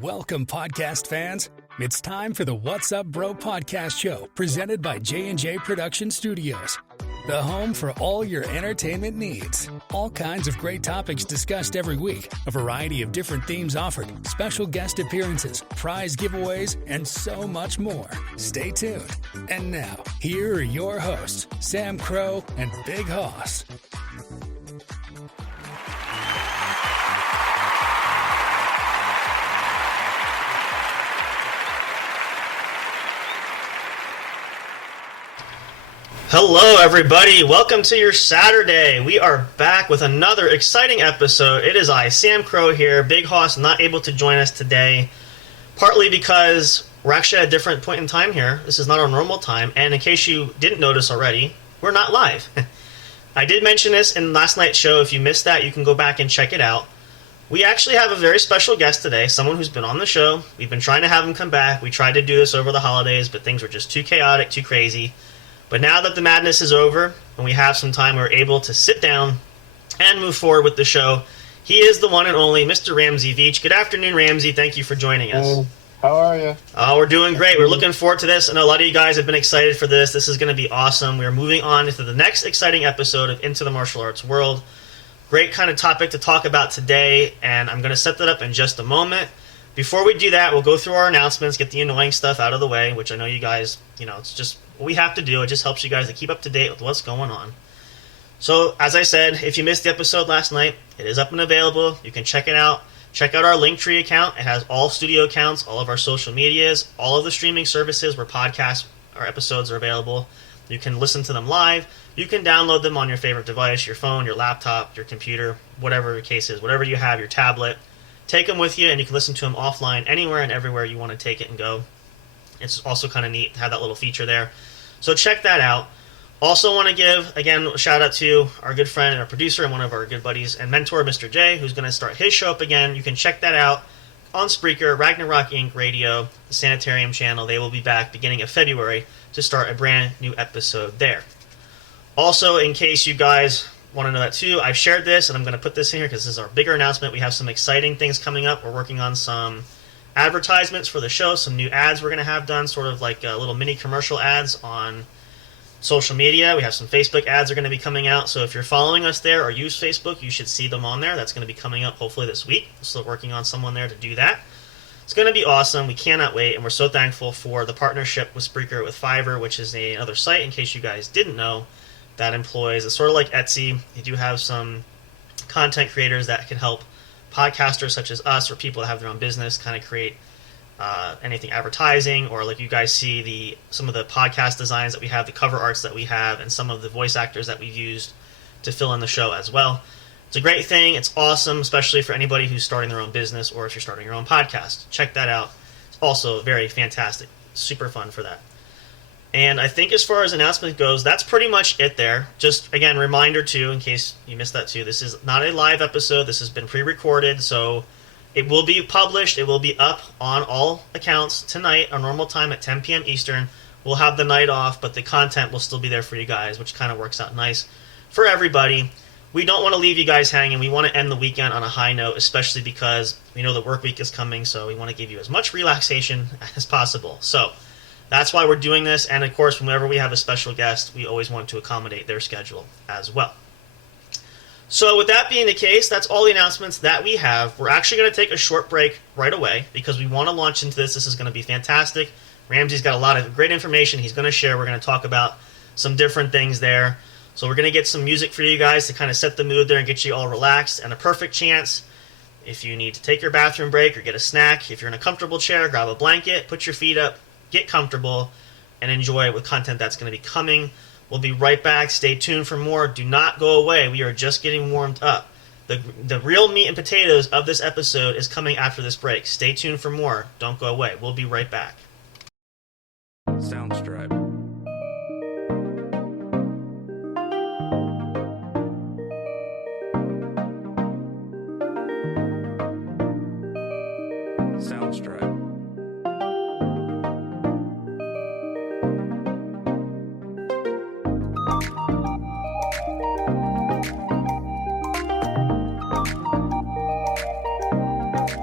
Welcome, podcast fans. It's time for the What's Up Bro podcast show, presented by J&J Production Studios, the home for all your entertainment needs. All kinds of great topics discussed every week, a variety of different themes offered, special guest appearances, prize giveaways, and so much more. Stay tuned. And now, here are your hosts, Sam Crow and Big Hoss. Hello, everybody. Welcome to your Saturday. We are back with another exciting episode. It is I, Sam Crow here. Big Hoss not able to join us today, partly because we're actually at a different point in time here. This is not our normal time, and in case you didn't notice already, we're not live. I did mention this in last night's show. If you missed that, you can go back and check it out. We actually have a very special guest today, someone who's been on the show. We've been trying to have him come back. We tried to do this over the holidays, but things were just too chaotic, too crazy. But now that the madness is over and we have some time, we're able to sit down and move forward with the show. He is the one and only Mr. Ramsey Veitch. Good afternoon, Ramsey. Thank you for joining us. How are you? Oh, we're doing great. We're looking forward to this. I know a lot of you guys have been excited for this. This is going to be awesome. We're moving on to the next exciting episode of Into the Martial Arts World. Great kind of topic to talk about today, and I'm going to set that up in just a moment. Before we do that, we'll go through our announcements, get the annoying stuff out of the way, which I know you guys, it's just what we have to do. It just helps you guys to keep up to date with what's going on. So, as I said, if you missed the episode last night, it is up and available. You can check it out. Check out our Linktree account. It has all studio accounts, all of our social medias, all of the streaming services where podcasts or episodes are available. You can listen to them live. You can download them on your favorite device, your phone, your laptop, your computer, whatever the case is, whatever you have, your tablet. Take them with you, and you can listen to them offline anywhere and everywhere you want to take it and go. It's also kind of neat to have that little feature there. So check that out. Also want to give, again, a shout out to our good friend and our producer and one of our good buddies and mentor, Mr. J, who's going to start his show up again. You can check that out on Spreaker, Ragnarok Inc. Radio, the Sanitarium channel. They will be back beginning of February to start a brand new episode there. Also, in case you guys want to know that too, I've shared this, and I'm going to put this in here because this is our bigger announcement. We have some exciting things coming up. We're working on some advertisements for the show, some new ads we're going to have done, sort of like little mini commercial ads on social media. We have some Facebook ads are going to be coming out, so if you're following us there or use Facebook, you should see them on there. That's going to be coming up hopefully this week. We're still working on someone there to do that. It's going to be awesome. We cannot wait, and we're so thankful for the partnership with Spreaker, with Fiverr, which is another site, in case you guys didn't know, that employs, it's sort of like Etsy. You do have some content creators that can help podcasters such as us or people that have their own business kind of create anything advertising, or like you guys see some of the podcast designs that we have, the cover arts that we have, and some of the voice actors that we've used to fill in the show as well. It's a great thing. It's awesome, especially for anybody who's starting their own business or if you're starting your own podcast. Check that out. It's also very fantastic. Super fun for that. And I think as far as announcement goes, that's pretty much it there. Just, again, reminder, too, in case you missed that, too. This is not a live episode. This has been pre-recorded, so it will be published. It will be up on all accounts tonight, our normal time at 10 p.m. Eastern. We'll have the night off, but the content will still be there for you guys, which kind of works out nice for everybody. We don't want to leave you guys hanging. We want to end the weekend on a high note, especially because we know the work week is coming, so we want to give you as much relaxation as possible. So that's why we're doing this, and of course, whenever we have a special guest, we always want to accommodate their schedule as well. So with that being the case, that's all the announcements that we have. We're actually going to take a short break right away because we want to launch into this. This is going to be fantastic. Ramsey's got a lot of great information he's going to share. We're going to talk about some different things there. So we're going to get some music for you guys to kind of set the mood there and get you all relaxed, and a perfect chance if you need to take your bathroom break or get a snack. If you're in a comfortable chair, grab a blanket, put your feet up, get comfortable, and enjoy with content that's going to be coming. We'll be right back. Stay tuned for more. Do not go away. We are just getting warmed up. The real meat and potatoes of this episode is coming after this break. Stay tuned for more. Don't go away. We'll be right back. Soundstripe. Soundstripe.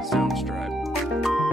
Soundstripe.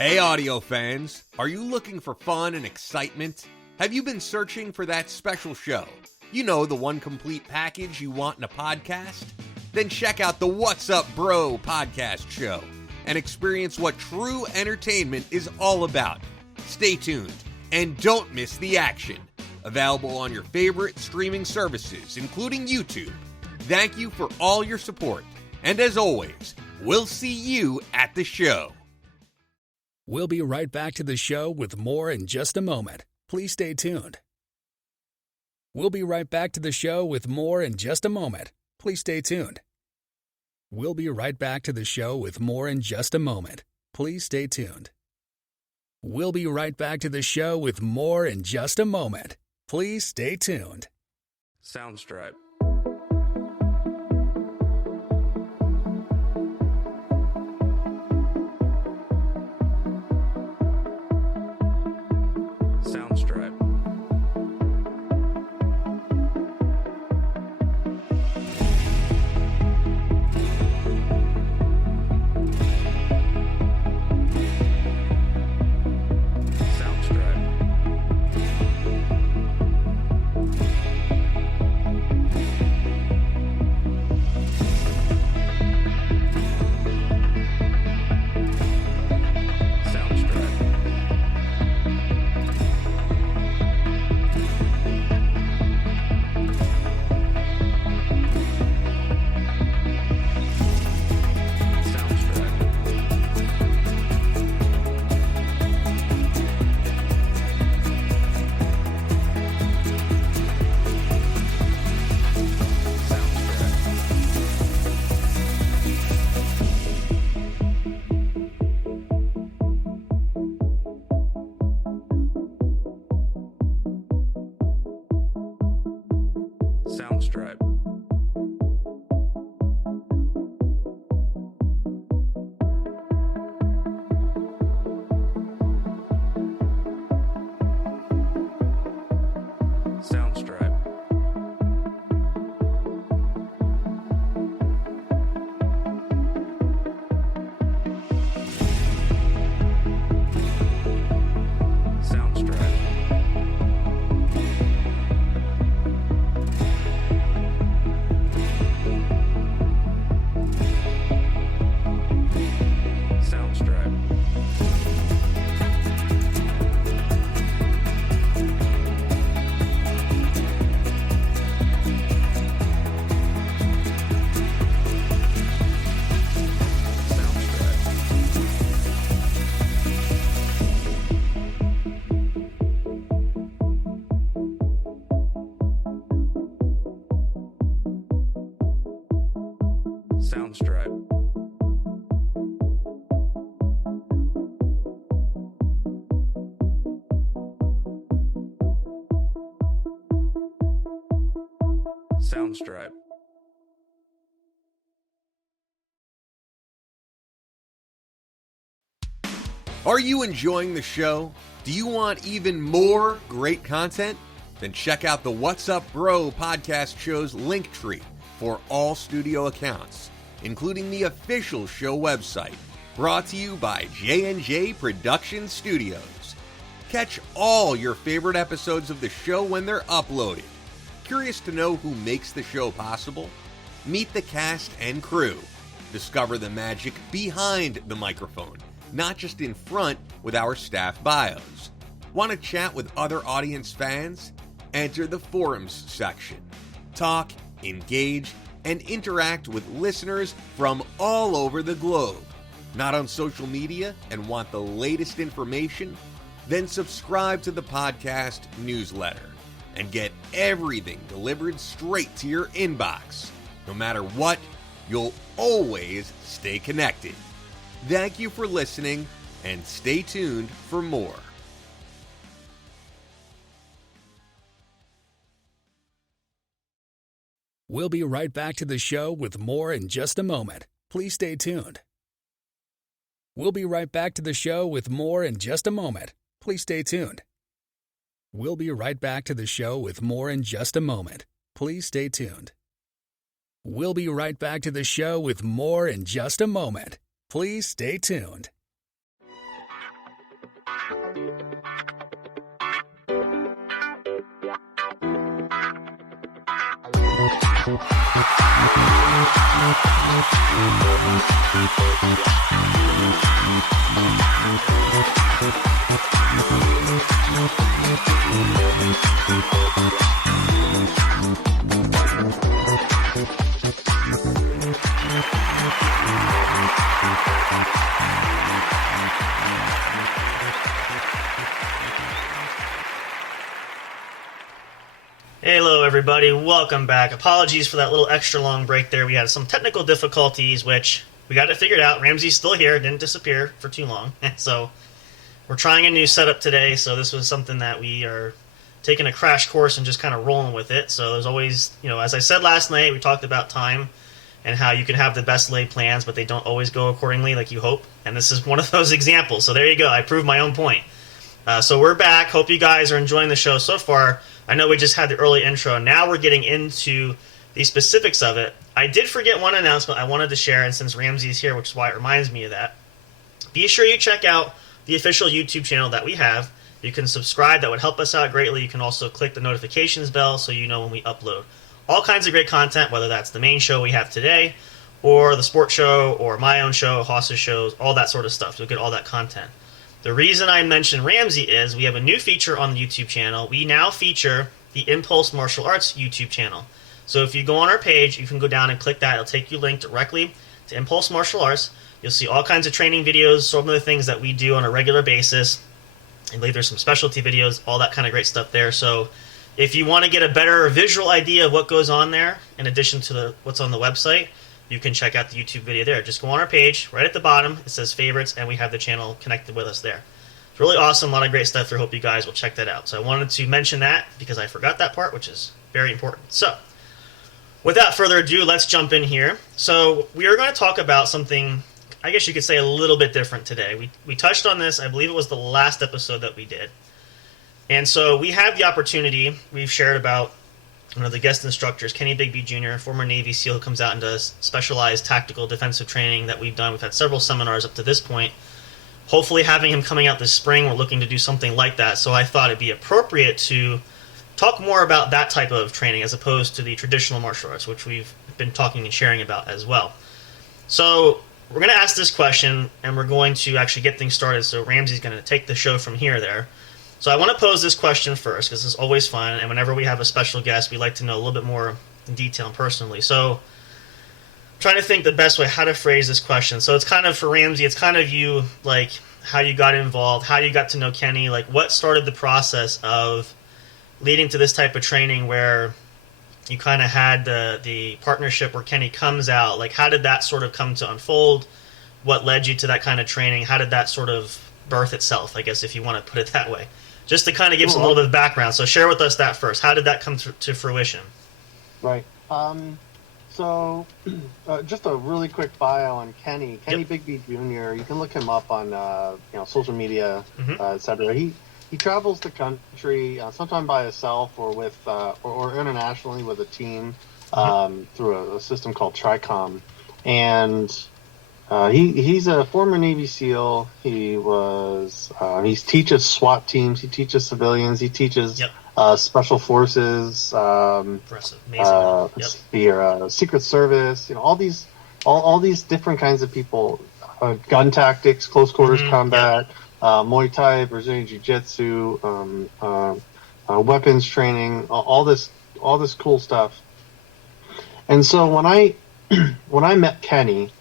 Hey audio fans, are you looking for fun and excitement? Have you been searching for that special show? You know, the one complete package you want in a podcast? Then check out the What's Up Bro podcast show and experience what true entertainment is all about. Stay tuned and don't miss the action. Available on your favorite streaming services, including YouTube. Thank you for all your support. And as always, we'll see you at the show. We'll be right back to the show with more in just a moment. Please stay tuned. We'll be right back to the show with more in just a moment. Please stay tuned. We'll be right back to the show with more in just a moment. Please stay tuned. We'll be right back to the show with more in just a moment. Please stay tuned. Soundstripe. Soundstripe. Soundstripe. Soundstripe. Soundstripe. Soundstripe. Soundstripe. Soundstripe. Are you enjoying the show? Do you want even more great content? Then check out the What's Up Bro podcast show's link tree for all studio accounts, including the official show website, brought to you by J&J Production Studios. Catch all your favorite episodes of the show when they're uploaded. Curious to know who makes the show possible? Meet the cast and crew. Discover the magic behind the microphone, not just in front with our staff bios. Want to chat with other audience fans? Enter the forums section. Talk, engage, and interact with listeners from all over the globe. Not on social media and want the latest information? Then subscribe to the podcast newsletter and get everything delivered straight to your inbox. No matter what, you'll always stay connected. Thank you for listening, and stay tuned for more. We'll be right back to the show with more in just a moment. Please stay tuned. We'll be right back to the show with more in just a moment. Please stay tuned. We'll be right back to the show with more in just a moment. Please stay tuned. We'll be right back to the show with more in just a moment. Please stay tuned. Hello, everybody. Welcome back. Apologies for that little extra long break there. We had some technical difficulties, which we got it figured out. Ramsey's still here. Didn't disappear for too long. So we're trying a new setup today. So this was something that we are taking a crash course and just kind of rolling with it. So there's always, as I said last night, we talked about time and how you can have the best laid plans, but they don't always go accordingly like you hope. And this is one of those examples. So there you go. I proved my own point. So we're back. Hope you guys are enjoying the show so far. I know we just had the early intro. Now we're getting into the specifics of it. I did forget one announcement I wanted to share, and since Ramsey's here, which is why it reminds me of that, be sure you check out the official YouTube channel that we have. You can subscribe. That would help us out greatly. You can also click the notifications bell so you know when we upload. All kinds of great content, whether that's the main show we have today, or the sports show, or my own show, Haas's shows, all that sort of stuff. You'll get all that content. The reason I mentioned Ramsey is we have a new feature on the YouTube channel. We now feature the Impulse Martial Arts YouTube channel. So if you go on our page, you can go down and click that. It'll take you a link directly to Impulse Martial Arts. You'll see all kinds of training videos, some of the things that we do on a regular basis. I believe there's some specialty videos, all that kind of great stuff there. So if you want to get a better visual idea of what goes on there, in addition to what's on the website, you can check out the YouTube video there. Just go on our page. Right at the bottom, it says favorites, and we have the channel connected with us there. It's really awesome. A lot of great stuff there. Hope you guys will check that out. So I wanted to mention that because I forgot that part, which is very important. So without further ado, let's jump in here. So we are going to talk about something, I guess you could say, a little bit different today. We touched on this. I believe it was the last episode that we did. And so we have the opportunity. We've shared about one of the guest instructors, Kenny Bigby Jr., former Navy SEAL, who comes out and does specialized tactical defensive training that we've done. We've had several seminars up to this point. Hopefully having him coming out this spring, we're looking to do something like that. So I thought it'd be appropriate to talk more about that type of training as opposed to the traditional martial arts, which we've been talking and sharing about as well. So we're going to ask this question, and we're going to actually get things started. So Ramsey's going to take the show from there. So I want to pose this question first, because it's always fun, and whenever we have a special guest, we like to know a little bit more in detail and personally. So I'm trying to think the best way how to phrase this question. So it's kind of, for Ramsey, it's kind of you, like, how you got involved, how you got to know Kenny, like, what started the process of leading to this type of training where you kind of had the partnership where Kenny comes out. Like, how did that sort of come to unfold? What led you to that kind of training? How did that sort of birth itself, I guess, if you want to put it that way? Just to kind of give us a little bit of background. So share with us that first. How did that come to fruition? Right. So just a really quick bio on Kenny. Kenny Bigby Jr., you can look him up on social media, etc. He travels the country, sometimes by himself or with or internationally with a team through a system called TRICOM. And he's a former Navy SEAL. He teaches SWAT teams. He teaches civilians. He teaches special forces. Impressive, amazing. Secret Service. All these different kinds of people. Gun tactics, close quarters combat, Muay Thai, Brazilian Jiu-Jitsu, weapons training. All this cool stuff. And so when I met Kenny,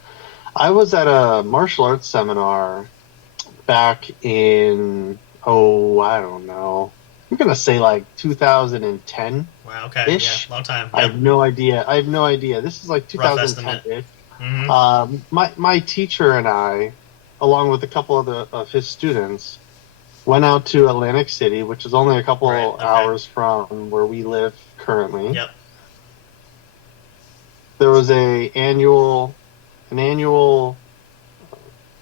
I was at a martial arts seminar back in, I don't know. I'm going to say like 2010. Wow, okay. Yeah, long time. Yep. I have no idea. This is like 2010-ish. My teacher and I, along with a couple of his students, went out to Atlantic City, which is only a couple hours from where we live currently. Yep. There was an annual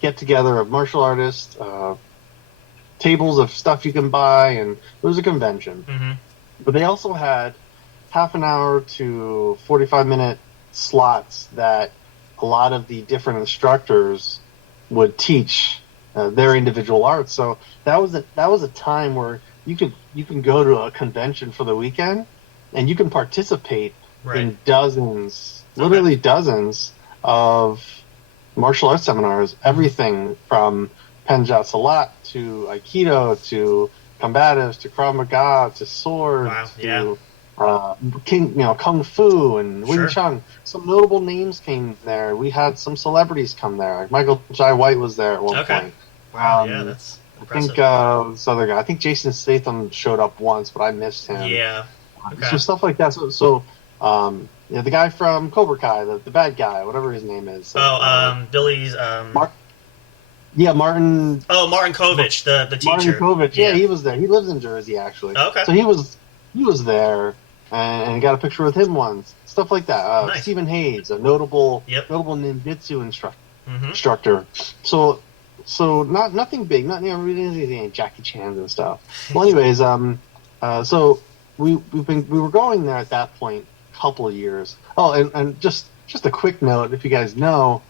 get-together of martial artists, tables of stuff you can buy, and it was a convention. But they also had half an hour to 45-minute slots that a lot of the different instructors would teach their individual arts. So that was a time where you can go to a convention for the weekend and you can participate in dozens, literally dozens of martial arts seminars. Everything from Penjat Salat to Aikido to combatives to Krav Maga to swords to Kung Fu and Wing Chun. Some notable names came there. We had some celebrities come there. Like Michael Jai White was there at one point. Wow, that's impressive. I think this other guy. I think Jason Statham showed up once, but I missed him. Yeah. Okay. So stuff like that. So the guy from Cobra Kai, the bad guy, whatever his name is. Billy's. Martin. Oh, Martin Kovich, the teacher. Martin Kovich. Yeah, he was there. He lives in Jersey, actually. Okay. So he was there, and got a picture with him once. Stuff like that. Nice. Stephen Hayes, a notable ninjutsu instructor. So nothing big, not anything Jackie Chan and stuff. Well, anyways, so we were going there at that point a couple of years. Oh, and just a quick note, if you guys know,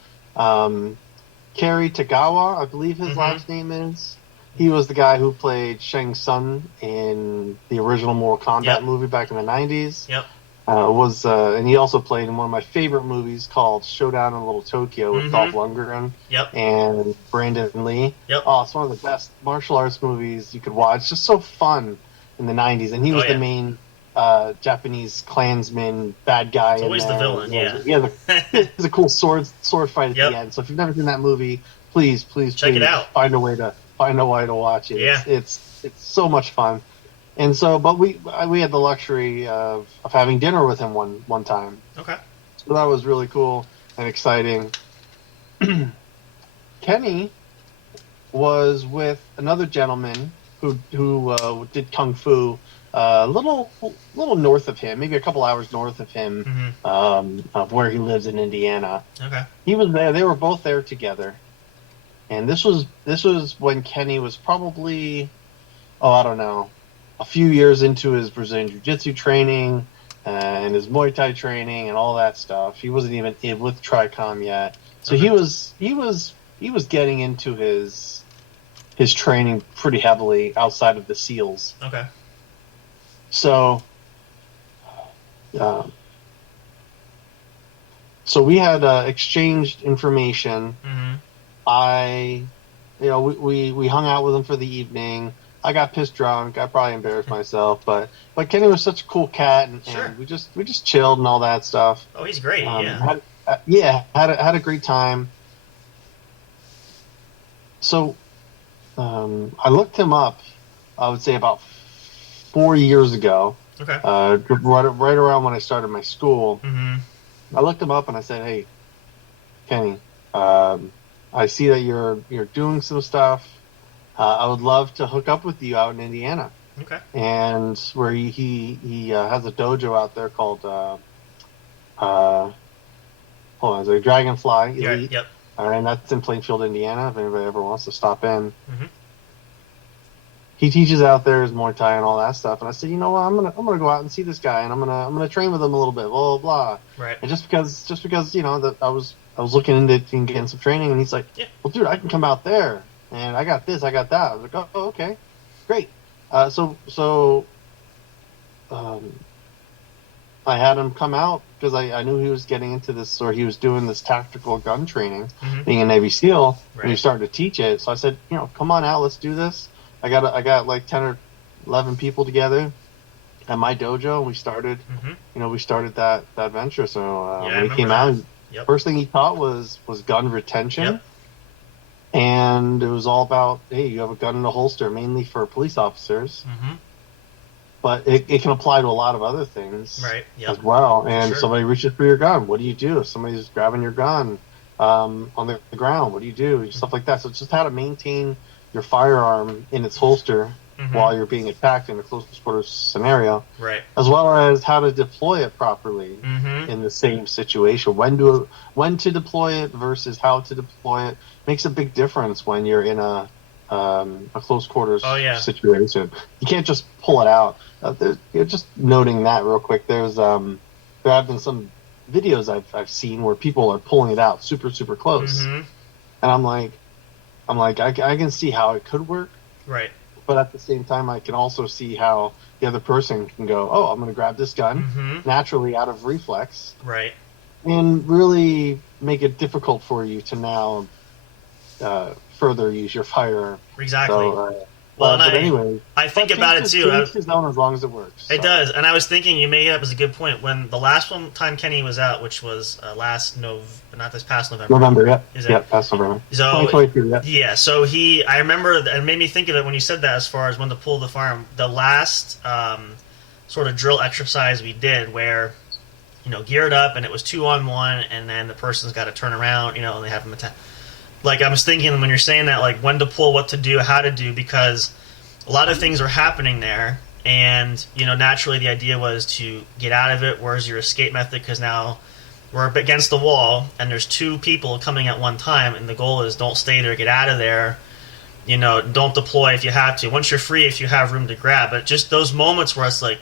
Kerry Tagawa, I believe his last name is. He was the guy who played Shang Tsung in the original Mortal Kombat movie back in the 90s. Yep. And he also played in one of my favorite movies called Showdown in Little Tokyo with Dolph Lundgren and Brandon Lee. Yep. Oh, it's one of the best martial arts movies you could watch. It's just so fun in the 90s. And he was the main Japanese Klansman bad guy. It's always the villain, Yeah, there's a cool sword fight at the end. So if you've never seen that movie, please check it out. Find a way to watch it. Yeah. It's so much fun. And so, but we had the luxury of having dinner with him one time. Okay. So that was really cool and exciting. Kenny was with another gentleman who did Kung Fu a little north of him, maybe a couple hours north of him, of where he lives in Indiana. Okay. He was there. They were both there together. And this was when Kenny was probably, I don't know, a few years into his Brazilian Jiu-Jitsu training and his Muay Thai training and all that stuff. He wasn't even in with Tricom yet, so he was getting into his training pretty heavily outside of the SEALs. Okay. So, so we had exchanged information. We hung out with him for the evening. I got pissed drunk. I probably embarrassed myself, but Kenny was such a cool cat, and we just chilled and all that stuff. Oh, he's great. Had a great time. So, I looked him up. I would say about 4 years ago. Okay. Right around when I started my school. I looked him up and I said, "Hey, Kenny, I see that you're doing some stuff. I would love to hook up with you out in Indiana." Okay. And where he has a dojo out there called is it Dragonfly Elite? Yep. And that's in Plainfield, Indiana. If anybody ever wants to stop in, he teaches out there his Muay Thai and all that stuff. And I said, you know what, I'm gonna go out and see this guy, and I'm gonna train with him a little bit, blah blah blah. Right. And just because that I was looking into getting some training, and he's like, well, dude, I can come out there. And I got this, I got that. I was like, oh, okay, great. So I had him come out because I knew he was getting into this, or he was doing this tactical gun training, being a Navy SEAL, and he started to teach it. So I said, come on out, let's do this. I got like 10 or 11 people together at my dojo, and we started, that venture. So when he came out, first thing he taught was gun retention. Yep. And it was all about, hey, you have a gun in a holster, mainly for police officers. But it can apply to a lot of other things as well. And somebody reaches for your gun. What do you do? If somebody's grabbing your gun on the ground, what do you do? Stuff like that. So it's just how to maintain your firearm in its holster while you're being attacked in a close quarters scenario. Right. As well as how to deploy it properly in the same situation. When to deploy it versus how to deploy it makes a big difference when you're in a close quarters situation. You can't just pull it out. Just noting that real quick. There have been some videos I've seen where people are pulling it out super super close, and I'm like I can see how it could work. Right. but at the same time, I can also see how the other person can go, oh, I'm going to grab this gun naturally out of reflex. Right. And really make it difficult for you to now further use your firearm. Exactly. So, well, but anyway, I think about it too. Each is known as long as it works. It does, and I was thinking you made it up as a good point. When the last time Kenny was out, which was not this past November. November, yeah, past November. So 2022, yeah. So I remember, and it made me think of it when you said that. As far as when to pull the firearm, the last sort of drill exercise we did, where geared up, and it was 2-on-1, and then the person's got to turn around, and they have them attack. Like, I was thinking when you're saying that, like, when to pull, what to do, how to do, because a lot of things are happening there, and, naturally the idea was to get out of it. Where's your escape method? Because now we're up against the wall, and there's two people coming at one time, and the goal is don't stay there, get out of there, don't deploy if you have to. Once you're free, if you have room to grab. But just those moments where it's like,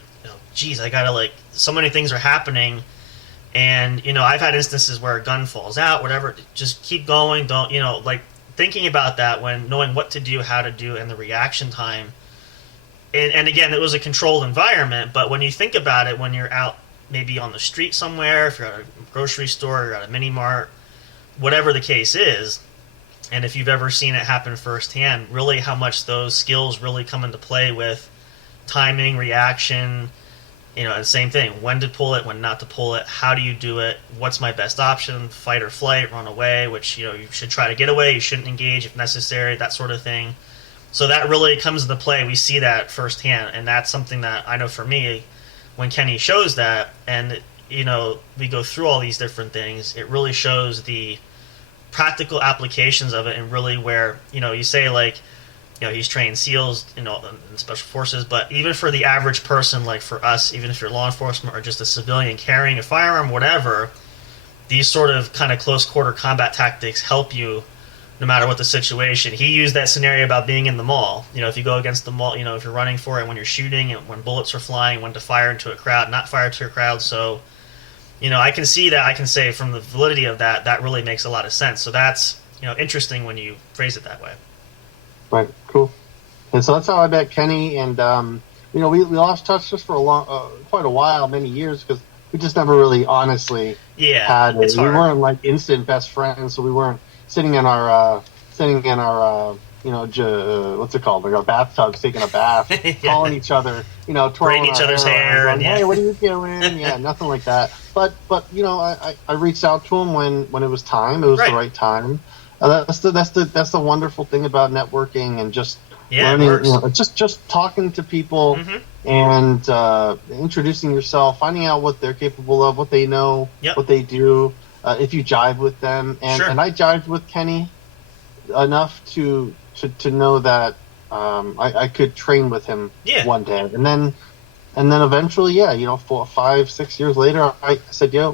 geez, I gotta, like, so many things are happening. And, I've had instances where a gun falls out, whatever, just keep going, don't, like, thinking about that when knowing what to do, how to do, and the reaction time. And again, it was a controlled environment, but when you think about it, when you're out maybe on the street somewhere, if you're at a grocery store, you're at a mini-mart, whatever the case is, and if you've ever seen it happen firsthand, really how much those skills really come into play with timing, reaction, and same thing, when to pull it, when not to pull it, how do you do it, what's my best option, fight or flight, run away, which, you should try to get away, you shouldn't engage if necessary, that sort of thing. So that really comes into play. We see that firsthand, and that's something that I know for me, when Kenny shows that, and, we go through all these different things, it really shows the practical applications of it, and really where, you say, like, he's trained SEALs, in special forces, but even for the average person, like for us, even if you're law enforcement or just a civilian carrying a firearm, whatever, these sort of kind of close quarter combat tactics help you no matter what the situation. He used that scenario about being in the mall. If you go against the mall, if you're running for it, when you're shooting, and when bullets are flying, when to fire into a crowd, not fire to a crowd. So, I can see that. I can say from the validity of that, that really makes a lot of sense. So that's, interesting when you phrase it that way. Right, cool. And so that's how I met Kenny, and we lost touch just for quite a while, many years, because we just never really honestly had it. It's hard. We weren't like instant best friends, so we weren't sitting in our what's it called, like our bathtubs, taking a bath, calling each other, twirling each other's hair, and hey, what are you doing? Yeah, nothing like that. But I reached out to him when it was time. It was the right time. That's the wonderful thing about networking and just learning, just talking to people and introducing yourself, finding out what they're capable of, what they know, what they do, if you jive with them. And I jived with Kenny enough to know that I could train with him one day. And then eventually, 4, 5, 6 years later, I said, I'm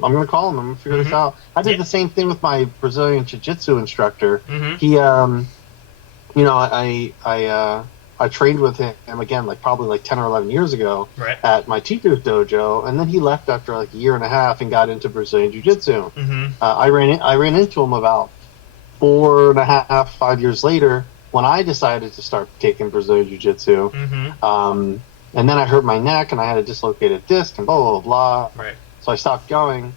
going to call him. I'm going to figure this out. I did the same thing with my Brazilian Jiu-Jitsu instructor. He, I trained with him again, probably 10 or 11 years ago at my teacher's dojo, and then he left after a year and a half and got into Brazilian Jiu-Jitsu. I ran into him about 4.5, 5 years later when I decided to start taking Brazilian Jiu-Jitsu. And then I hurt my neck and I had a dislocated disc and blah, blah, blah. So I stopped going.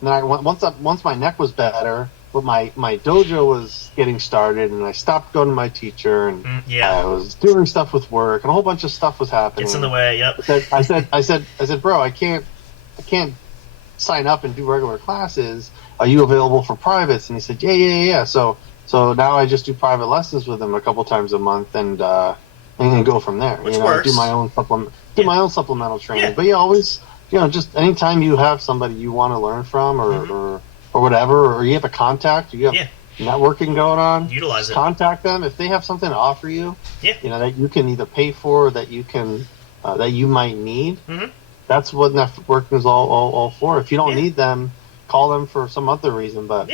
And then once my neck was better, but my dojo was getting started, and I stopped going to my teacher, and I was doing stuff with work, and a whole bunch of stuff was happening. It's in the way. Yep. I said, bro, I can't sign up and do regular classes. Are you available for privates? And he said, yeah. So now I just do private lessons with him a couple times a month, and go from there. Which works. Do my own supplemental training. But always, just anytime you have somebody you want to learn from, or whatever, or you have a contact, you have networking going on, utilize it. Contact them if they have something to offer you. That you can either pay for, or that you can that you might need. That's what networking is all for. If you don't need them, call them for some other reason. But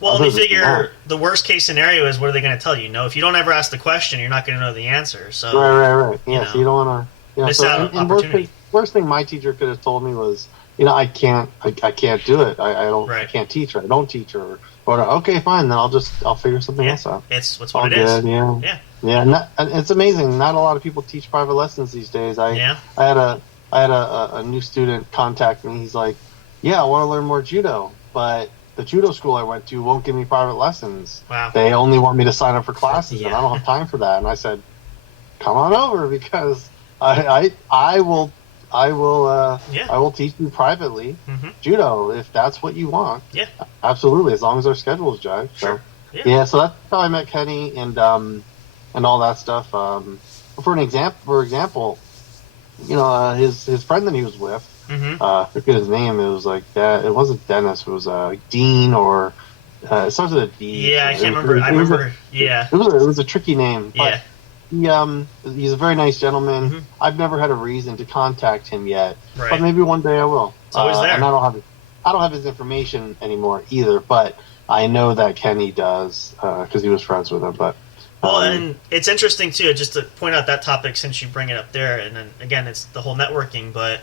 well, let me figure the worst case scenario is, what are they going to tell you? If you don't ever ask the question, you're not going to know the answer. So right. So you don't want to miss out on opportunity. Worst thing my teacher could have told me was, I can't do it. I can't teach, or I don't teach, or okay, fine, then I'll figure something else out. It's what it is. Yeah. Yeah, and it's amazing. Not a lot of people teach private lessons these days. I had a new student contact me. He's like, "Yeah, I want to learn more judo, but the judo school I went to won't give me private lessons. Wow. They only want me to sign up for classes, Yeah. and I don't have time for that." And I said, "Come on over, because I will teach you privately judo if that's what you want." Yeah, absolutely, as long as our schedules jive. sure. So yeah, so that's how I met Kenny and all that stuff. For example, his friend that he was with, I forget his name. It was like that. It wasn't Dennis. It was Dean, or it starts with a D. Yeah, I can't remember. I remember. Yeah, it was a tricky name. But yeah. He's a very nice gentleman. I've never had a reason to contact him yet, Right. but maybe one day I will. It's always there. And I don't have his information anymore either, but I know that Kenny does because he was friends with him. But well, and it's interesting too, just to point out that topic since you bring it up there, and then again, it's the whole networking. But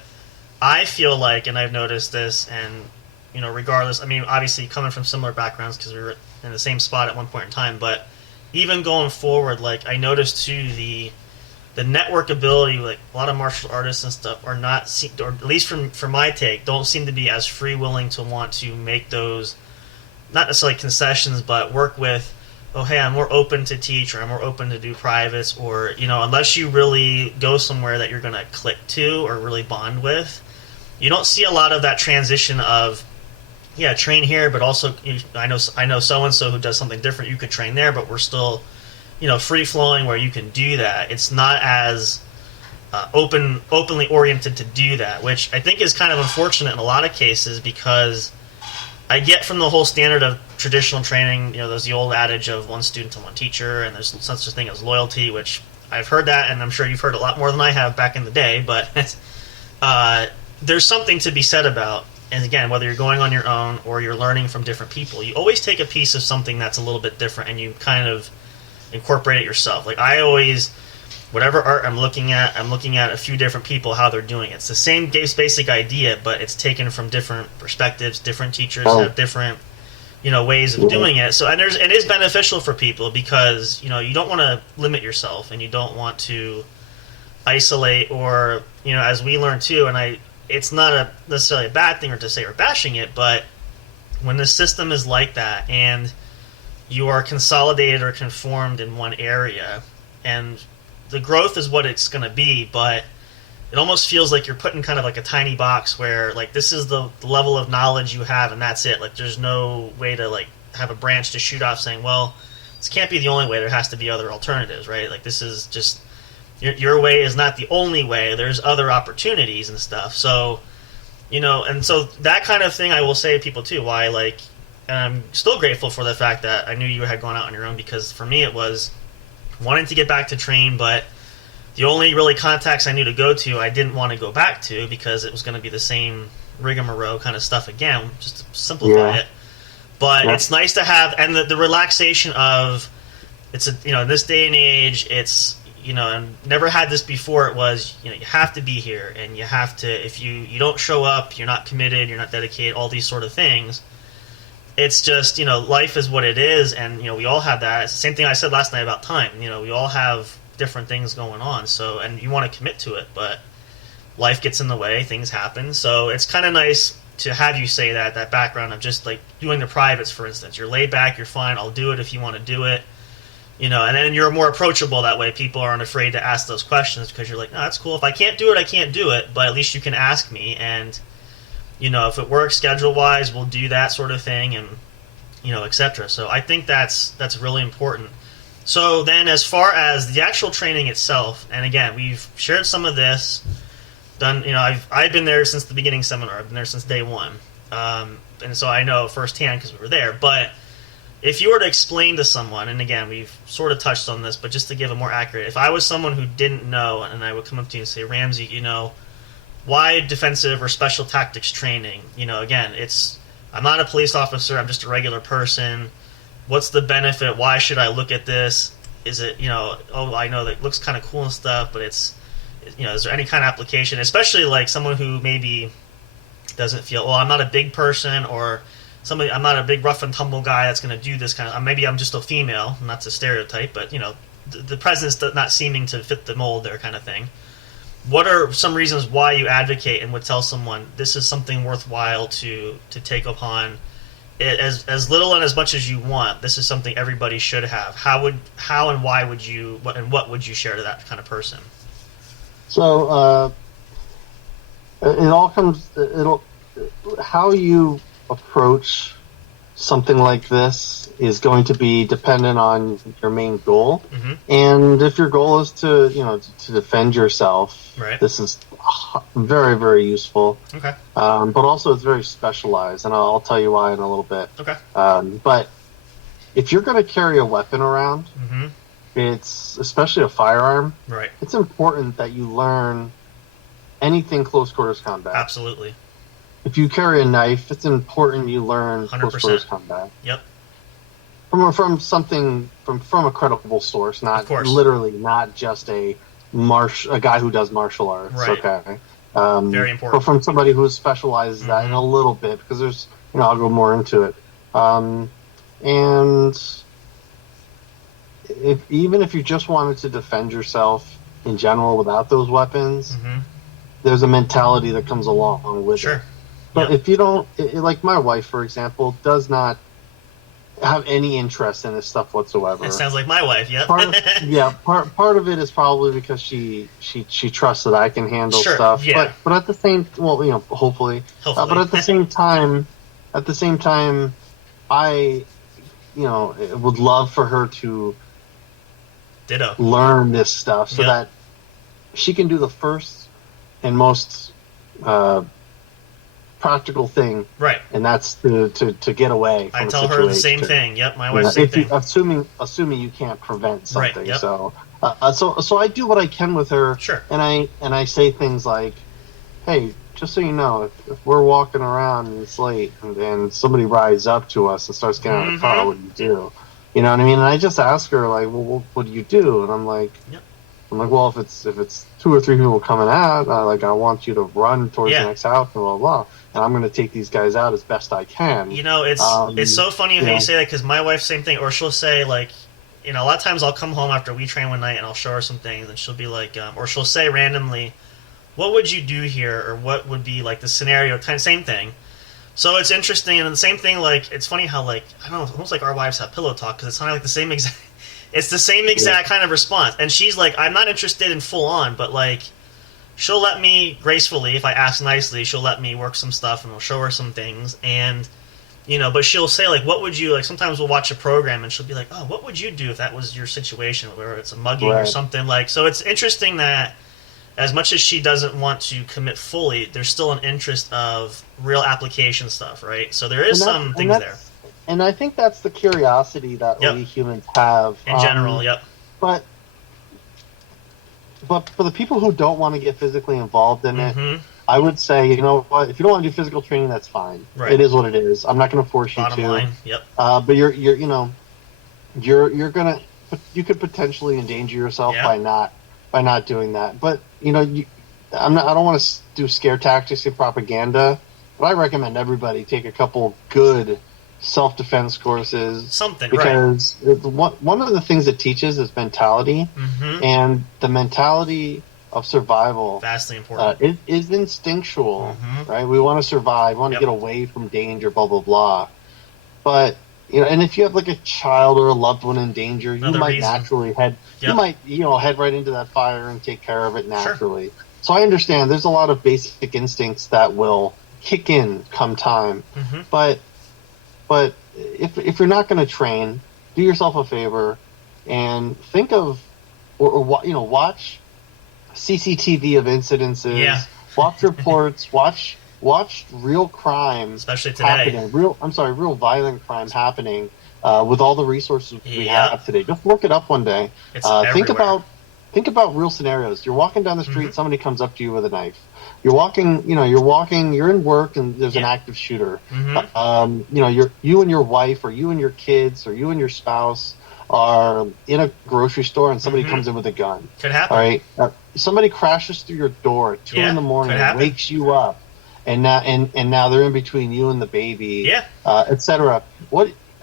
I feel like, and I've noticed this, and regardless, I mean, obviously coming from similar backgrounds because we were in the same spot at one point in time, but even going forward, like I noticed too, the network ability, like a lot of martial artists and stuff are not, or at least from my take, don't seem to be as free willing to want to make those, not necessarily concessions, but work with, oh, hey, I'm more open to teach, or I'm more open to do privates, or, unless you really go somewhere that you're going to click to or really bond with, you don't see a lot of that transition of, yeah, train here, but also, I know so-and-so who does something different, you could train there, but we're still, free-flowing where you can do that. It's not as openly oriented to do that, which I think is kind of unfortunate in a lot of cases, because I get from the whole standard of traditional training, there's the old adage of one student to one teacher, and there's such a thing as loyalty, which I've heard that, and I'm sure you've heard a lot more than I have back in the day, but there's something to be said about, and again, whether you're going on your own or you're learning from different people, you always take a piece of something that's a little bit different, and you kind of incorporate it yourself. Like I always, whatever art I'm looking at a few different people, how they're doing it. It's the same basic idea, but it's taken from different perspectives. Different teachers have different, ways of doing it. So, and it is beneficial for people, because, you don't want to limit yourself, and you don't want to isolate, or, as we learn too, and it's not necessarily a bad thing or to say we're bashing it, but when the system is like that, and you are consolidated or conformed in one area, and the growth is what it's going to be, but it almost feels like you're put in kind of like a tiny box where, like, this is the level of knowledge you have, and that's it. Like, there's no way to, like, have a branch to shoot off saying, well, this can't be the only way. There has to be other alternatives, right? Like, this is just, your way is not the only way. There's other opportunities and stuff. So, and so that kind of thing I will say to people, too, why, like, and I'm still grateful for the fact that I knew you had gone out on your own, because for me it was wanting to get back to train, but the only really contacts I knew to go to, I didn't want to go back to, because it was going to be the same rigmarole kind of stuff again, just to simplify it. But it's nice to have, and the relaxation of, it's in this day and age, it's, and never had this before, it was, you have to be here, and you have to, if you don't show up, you're not committed, you're not dedicated, all these sort of things. It's just, life is what it is, and, we all have that. It's the same thing I said last night about time. We all have different things going on, so, and you want to commit to it, but life gets in the way, things happen. So it's kind of nice to have you say that background of just, like, doing the privates, for instance. You're laid back, you're fine, I'll do it if you want to do it. And then you're more approachable that way. People aren't afraid to ask those questions, because you're like, no, that's cool. If I can't do it, I can't do it, but at least you can ask me, and if it works schedule-wise, we'll do that sort of thing, and, etc. So I think that's really important. So then, as far as the actual training itself, and again, we've shared some of this, done, I've been there since the beginning seminar. I've been there since day one. And so I know firsthand because we were there. But if you were to explain to someone, and again, we've sort of touched on this, but just to give a more accurate, if I was someone who didn't know, and I would come up to you and say, Ramsey, why defensive or special tactics training? Again, I'm not a police officer, I'm just a regular person. What's the benefit? Why should I look at this? Is it, I know that it looks kind of cool and stuff, but is there any kind of application? Especially like someone who maybe doesn't feel, I'm not a big person, or I'm not a big rough and tumble guy that's going to do this kind of, maybe I'm just a female, not to stereotype, but, the president's not seeming to fit the mold there, kind of thing. What are some reasons why you advocate and would tell someone this is something worthwhile to take upon, as little and as much as you want? This is something everybody should have. How and why would you, what would you share to that kind of person? So how you approach something like this is going to be dependent on your main goal. Mm-hmm. And if your goal is to defend yourself, right, this is very, very useful. Okay. But also it's very specialized, and I'll tell you why in a little bit. Okay. But if you're going to carry a weapon around, mm-hmm. it's especially a firearm. Right. It's important that you learn anything close quarters combat. Absolutely. If you carry a knife, it's important you learn 100%. close quarters combat. Yep. From a credible source, not literally, not just a guy who does martial arts. Right. Okay. Very important. But from somebody who specializes that in a little bit, because there's, I'll go more into it. And even if you just wanted to defend yourself in general without those weapons, mm-hmm. there's a mentality that comes along with it. But if you don't, like my wife, for example, does not have any interest in this stuff whatsoever. It sounds like my wife. Yep. Part of it is probably because she trusts that I can handle stuff. Yeah. But at the same, hopefully. But at the same time, I, would love for her to ditto learn this stuff so that she can do the first and most practical thing, right? And that's to get away from I a tell situation. her the same thing. Yep, my wife's same thing. Assuming you can't prevent something, right, yep. So I do what I can with her, sure. And I say things like, "Hey, just so you know, if we're walking around and it's late and somebody rides up to us and starts getting out of the car, what do you do?" You know what I mean? And I just ask her like, "Well, what do you do?" And I'm like, well, if it's 2 or 3 people coming out, I want you to run towards the next house, blah, blah, blah. And I'm going to take these guys out as best I can. It's so funny how you say that, because my wife, same thing. Or she'll say, like, a lot of times I'll come home after we train one night and I'll show her some things, and she'll be like, or she'll say randomly, what would you do here? Or what would be, like, the scenario? Kind of same thing. So it's interesting, and the same thing, like, it's funny how, like, I don't know, almost like our wives have pillow talk, because it's kind of like the same exact... It's the same exact kind of response. And she's like, I'm not interested in full on, but like, she'll let me gracefully, if I ask nicely, she'll let me work some stuff and we'll show her some things. And, but she'll say like, what would you, like sometimes we'll watch a program and she'll be like, oh, what would you do if that was your situation, where it's a mugging or something like. So it's interesting that as much as she doesn't want to commit fully, there's still an interest of real application stuff, right? So there is some things there. And I think that's the curiosity that we humans have. In general, But for the people who don't want to get physically involved in it, I would say, you know what, if you don't want to do physical training, that's fine. Right. It is what it is. I'm not going to force you to. Bottom line, but you could potentially endanger yourself by not doing that. But I don't want to do scare tactics and propaganda, but I recommend everybody take a couple good self-defense courses, because one of the things it teaches is mentality, and the mentality of survival, vastly important. It is instinctual, right? We want to survive, we want to get away from danger, blah blah blah. But and if you have like a child or a loved one in danger, you might naturally head right into that fire and take care of it naturally. Sure. So I understand there's a lot of basic instincts that will kick in come time, but if you're not going to train, do yourself a favor and think of, or watch CCTV of incidences, watch reports, watch real crime, especially today, happening, real violent crime happening with all the resources we have today. Just look it up one day. Think about real scenarios. You're walking down the street, somebody comes up to you with a knife. You're walking, you're in work and there's an active shooter. You and your wife, or you and your kids, or you and your spouse are in a grocery store and somebody comes in with a gun. Could happen. All right. Somebody crashes through your door at 2 in the morning and wakes you up. And now they're in between you and the baby, etc.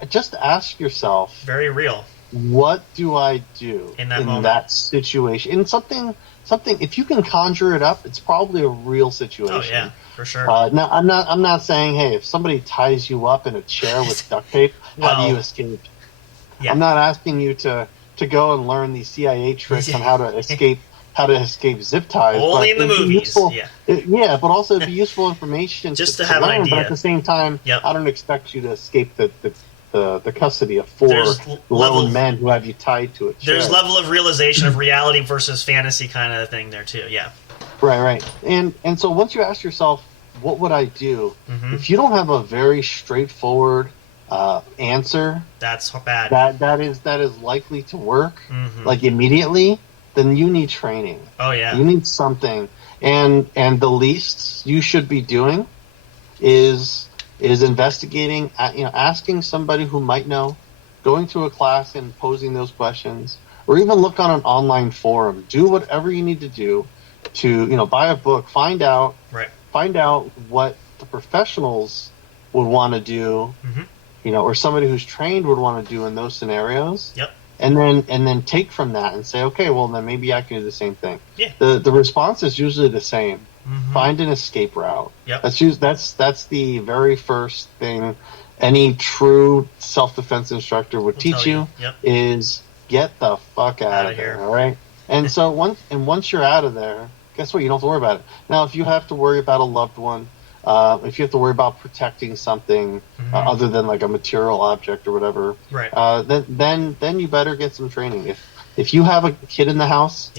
Just ask yourself. Very real. what do I do in that that situation? And something. If you can conjure it up, it's probably a real situation. Oh yeah, for sure. Now, I'm not saying, hey, if somebody ties you up in a chair with duct tape, how do you escape? Yeah. I'm not asking you to go and learn these CIA tricks on how to escape zip ties. Only in the movies. But also it'd be useful information just to have learn, an idea. But at the same time, I don't expect you to escape the custody of four lone men who have you tied to a chair. There's level of realization of reality versus fantasy kind of thing there too. Yeah. Right. And so once you ask yourself, what would I do? If you don't have a very straightforward answer, that's bad. That is likely to work like immediately. Then you need training. Oh yeah. You need something, and the least you should be doing is investigating. Asking somebody who might know, going to a class and posing those questions, or even look on an online forum. Do whatever you need to do to buy a book, find out what the professionals would want to do, or somebody who's trained would want to do in those scenarios. Yep. And then take from that and say, okay, well then maybe I can do the same thing. Yeah. The response is usually the same. Find an escape route. Yep. That's the very first thing any true self-defense instructor would teach you. Yep. Is get the fuck out of here. All right. And so once you're out of there, guess what? You don't have to worry about it. Now, if you have to worry about a loved one, if you have to worry about protecting something other than like a material object or whatever, right? Then you better get some training. If you have a kid in the house,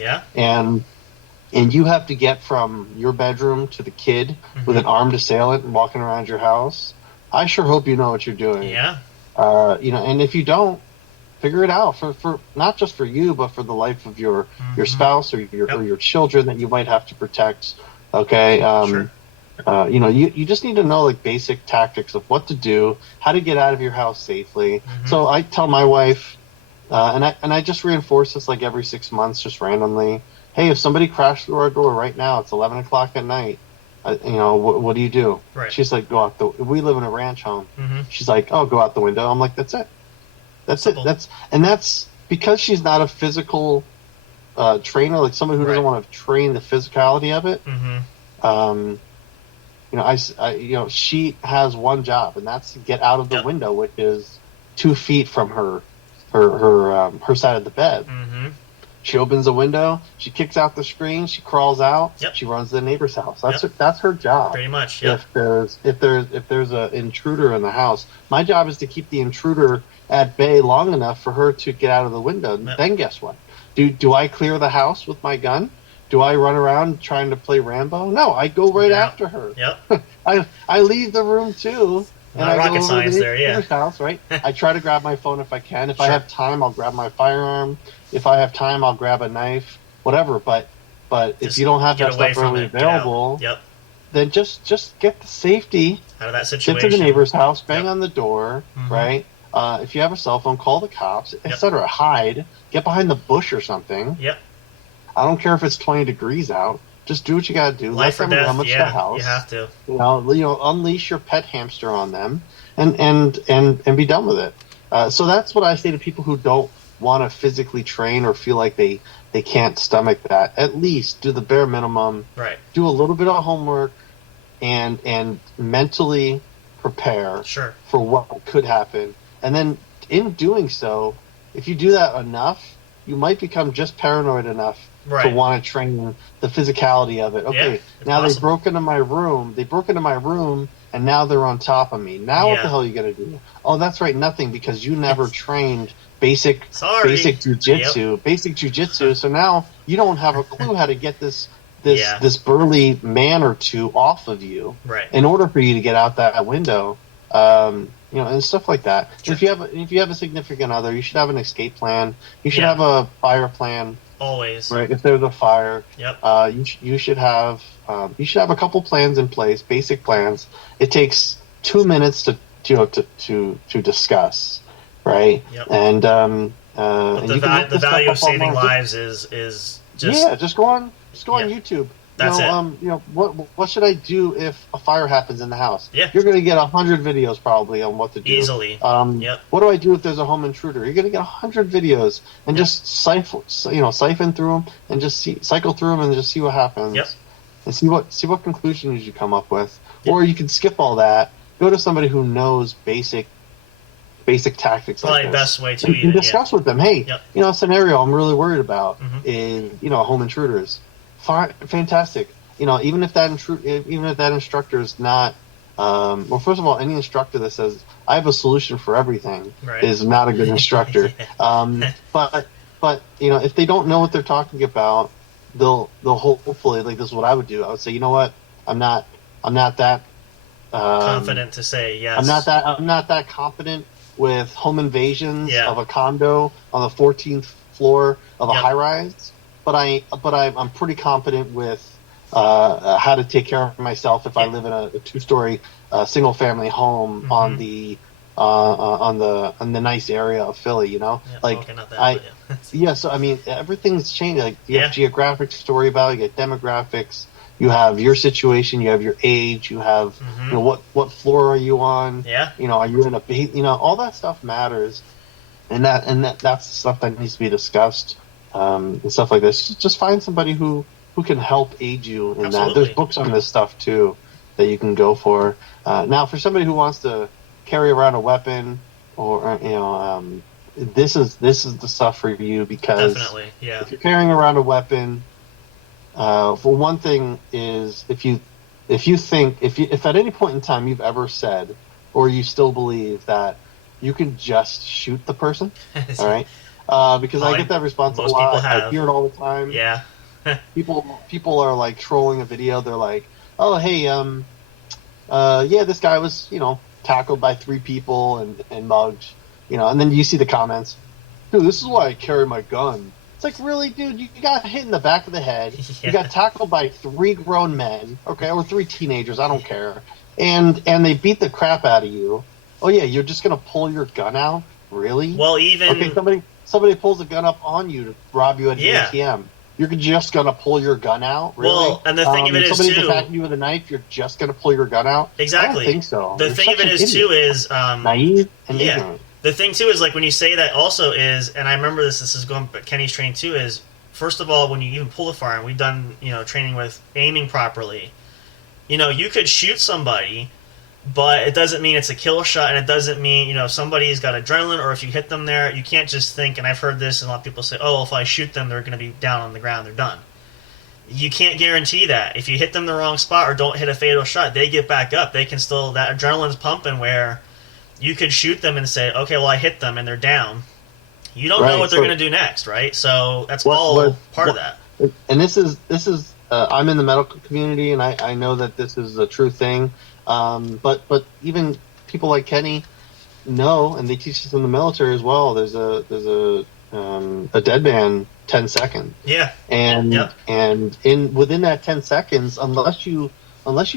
and you have to get from your bedroom to the kid with an armed assailant and walking around your house, I sure hope you know what you're doing. Yeah. And if you don't, figure it out for not just for you, but for the life of your spouse or your children that you might have to protect. Okay. Sure. You just need to know like basic tactics of what to do, how to get out of your house safely. So I tell my wife, and I just reinforce this like every 6 months, just randomly. Hey, if somebody crashed through our door right now, it's 11 o'clock at night. What do you do? Right. She's like, go out we live in a ranch home. She's like, oh, go out the window. I'm like, that's it. That's Simple. It. That's because she's not a physical trainer, like somebody who doesn't want to train the physicality of it. She has one job, and that's to get out of the window, which is 2 feet from her side of the bed. She opens the window, she kicks out the screen, she crawls out, she runs to the neighbor's house. That's her job. Pretty much. If there's an intruder in the house, my job is to keep the intruder at bay long enough for her to get out of the window. Then guess what? Do I clear the house with my gun? Do I run around trying to play Rambo? No, I go right after her. Yep. I leave the room too, and I go over to the neighbor's house. Right. I try to grab my phone if I can. If I have time, I'll grab my firearm. If I have time, I'll grab a knife. Whatever. But if you don't have that stuff readily available, then just get the safety out of that situation. Get to the neighbor's house, bang on the door. Right. If you have a cell phone, call the cops, etc. Hide. Get behind the bush or something. Yep. I don't care if it's 20 degrees out. Just do what you got to do. Life or death, the house. You have to. Unleash your pet hamster on them, and be done with it. So that's what I say to people who don't want to physically train or feel like they can't stomach that. At least do the bare minimum. Right. Do a little bit of homework, and mentally prepare for what could happen. And then in doing so, if you do that enough, you might become just paranoid enough to want to train the physicality of it. Okay, now they broke into my room. And now they're on top of me. Now what the hell are you going to do? Oh, that's right, nothing, because you never trained basic jujitsu. Basic jujitsu. So now you don't have a clue how to get this burly man or two off of you in order for you to get out that window. And stuff like that. Sure. If you have a significant other, you should have an escape plan. You should have a fire plan. Always. Right. If there's a fire, yep. You should have a couple plans in place, basic plans. It takes 2 minutes to discuss, right? Yep. And the value of saving lives is just just go on YouTube. That's it. What should I do if a fire happens in the house? Yeah. You're going to get 100 videos probably on what to do. Easily. Yep. What do I do if there's a home intruder? You're going to get 100 videos and just siphon through them and just cycle through them and just see what happens. Yep. And see what conclusions you come up with. Yep. Or you can skip all that, go to somebody who knows basic tactics. Probably like the this. best way to and discuss with them. Hey, yep. a scenario I'm really worried about is home intruders. Fantastic. Even if that instructor is not. Well, first of all, any instructor that says I have a solution for everything is not a good instructor. But if they don't know what they're talking about, they'll hopefully, like, this is what I would do. I would say, you know what, I'm not that confident to say yes. I'm not that competent with home invasions of a condo on the 14th floor of a high rise, but I'm pretty competent with how to take care of myself if I live in a 2-story single family home on the nice area of Philly. So I mean, everything's changed. Like, you have geographic story about, you get demographics, you have your situation, you have your age, you have what floor are you on? Are you in a all that stuff matters, and that's the stuff that needs to be discussed and stuff like this. Just find somebody who can help aid you in that. There's books on this stuff too that you can go for. Now, for somebody who wants to carry around a weapon, or this is the stuff for you, because definitely, if you're carrying around a weapon, for one thing is if at any point in time you've ever said, or you still believe that you can just shoot the person, all right? Because I get that response a lot. I hear it all the time. Yeah. people are like trolling a video. They're like, oh, hey, this guy was, tackled by 3 people and mugged, and then you see the comments, dude, this is why I carry my gun. It's like, really, dude, you got hit in the back of the head. You got tackled by 3 grown men, okay, or 3 teenagers, I don't care, and they beat the crap out of you. Oh yeah, you're just gonna pull your gun out? Really? Well, even somebody pulls a gun up on you to rob you at an ATM. You're just gonna pull your gun out? Really? Well, and the thing of it is, somebody's too, attacking you with a knife, you're just gonna pull your gun out? Exactly. I don't think so. The thing of it is, too, is naive and ignorant. The thing too is, like, when you say that, also is, and I remember this is going, but Kenny's training too, is first of all, when you even pull a firearm, we've done training with aiming properly. You could shoot somebody, but it doesn't mean it's a kill shot, and it doesn't mean, if somebody's got adrenaline, or if you hit them there, you can't just think, and I've heard this, and a lot of people say, oh, if I shoot them, they're going to be down on the ground, they're done. You can't guarantee that. If you hit them the wrong spot or don't hit a fatal shot, they get back up. They can still, that adrenaline's pumping, where you could shoot them and say, okay, well, I hit them and they're down. You don't know what they're going to do next, right? So that's all part of that. And this is I'm in the medical community, and I know that this is a true thing. But even people like Kenny know, and they teach us in the military as well. There's a dead man 10 seconds. Yeah. And within that 10 seconds, unless you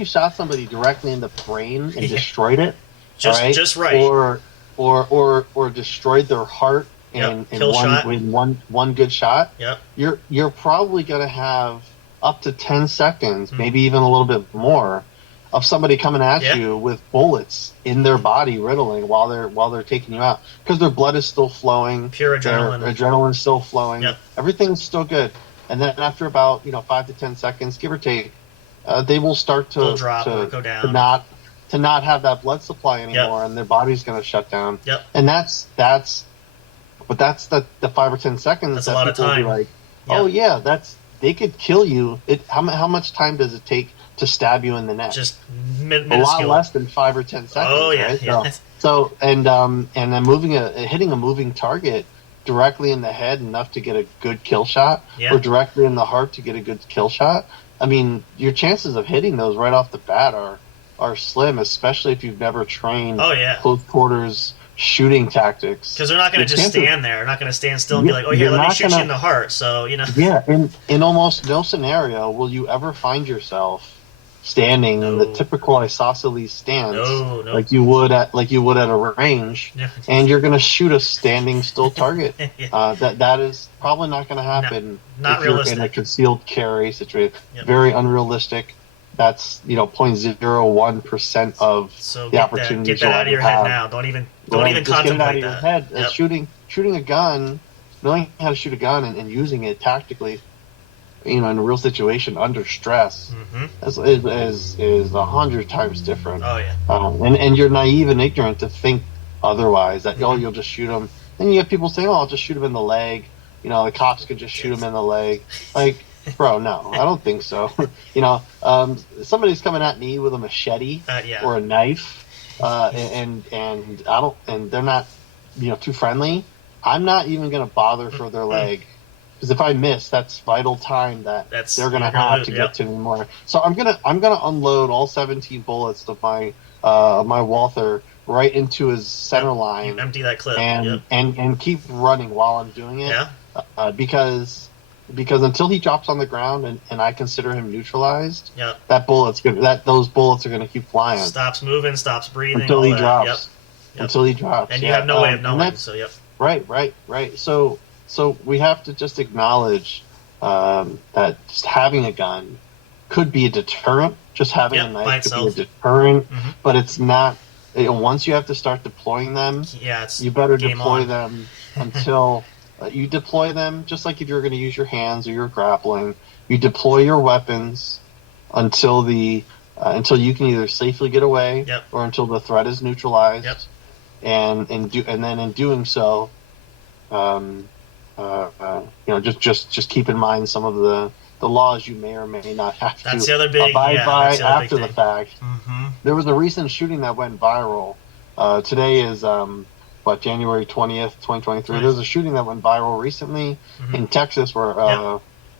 shot somebody directly in the brain and destroyed it, just right, or destroyed their heart in one good shot, you're probably going to have up to 10 seconds, maybe even a little bit more, of somebody coming at you with bullets in their body, riddling while they're taking you out, because their blood is still flowing, pure adrenaline, their adrenaline's still flowing, everything's still good, and then after about 5 to 10 seconds, give or take, they will start to drop or go down, to not have that blood supply anymore, and their body's going to shut down. And that's the 5 or 10 seconds. That's that a lot of people will time. be like, oh yeah, they could kill you. How much time does it take to stab you in the neck? Just a lot less than 5 or 10 seconds. Oh yeah, right? So and then hitting a moving target directly in the head enough to get a good kill shot, or directly in the heart to get a good kill shot. I mean, your chances of hitting those right off the bat are slim, especially if you've never trained close quarters shooting tactics. Because they're not going to just stand there. They're not going to stand still and be like, oh, here, let me shoot you in the heart. So, Yeah, in almost no scenario will you ever find yourself standing in the No. typical isosceles stance, No. like you would at a range, Yeah. and you're going to shoot a standing still target. Yeah. That is probably not going to happen not if you're in a realistic. concealed carry situation. Yep. Very unrealistic. That's 0.01% of So the get opportunities that out of you'll your have. head now. Don't even Just get it out contemplate of your that. head. Yep. Shooting a gun, knowing how to shoot a gun and using it tactically, in a real situation under stress, is 100 times different. Oh yeah. And you're naive and ignorant to think otherwise. That you'll just shoot them. Then you have people saying, "Oh, I'll just shoot him in the leg." The cops could just shoot him in the leg. Like, bro, no, I don't think so. Somebody's coming at me with a machete Yeah. or a knife, and I don't, and they're not, too friendly. I'm not even gonna bother for their leg. Because if I miss, that's vital time that they're going to have to get to me more. So I'm gonna unload all 17 bullets of my Walther right into his center line. You empty that clip. And keep running while I'm doing it. Yeah. Because until he drops on the ground and I consider him neutralized, Yep. those bullets are gonna keep flying. Stops moving, stops breathing until all he that. drops. Yep. Until he drops. And you have no way of knowing. So yep. Right. So we have to just acknowledge that just having a gun could be a deterrent. Just having a knife could be a deterrent, but it's not. Once you have to start deploying them, you better deploy them until you deploy them. Just like if you're going to use your hands or you're grappling, you deploy your weapons until you can either safely get away or until the threat is neutralized. Yep. And then in doing so. Just keep in mind some of the laws you may or may not have That's to the other big, abide by after the thing. fact. Mm-hmm. There was a recent shooting that went viral. Today is January 20th, 2023. Right. There was a shooting that went viral recently in Texas where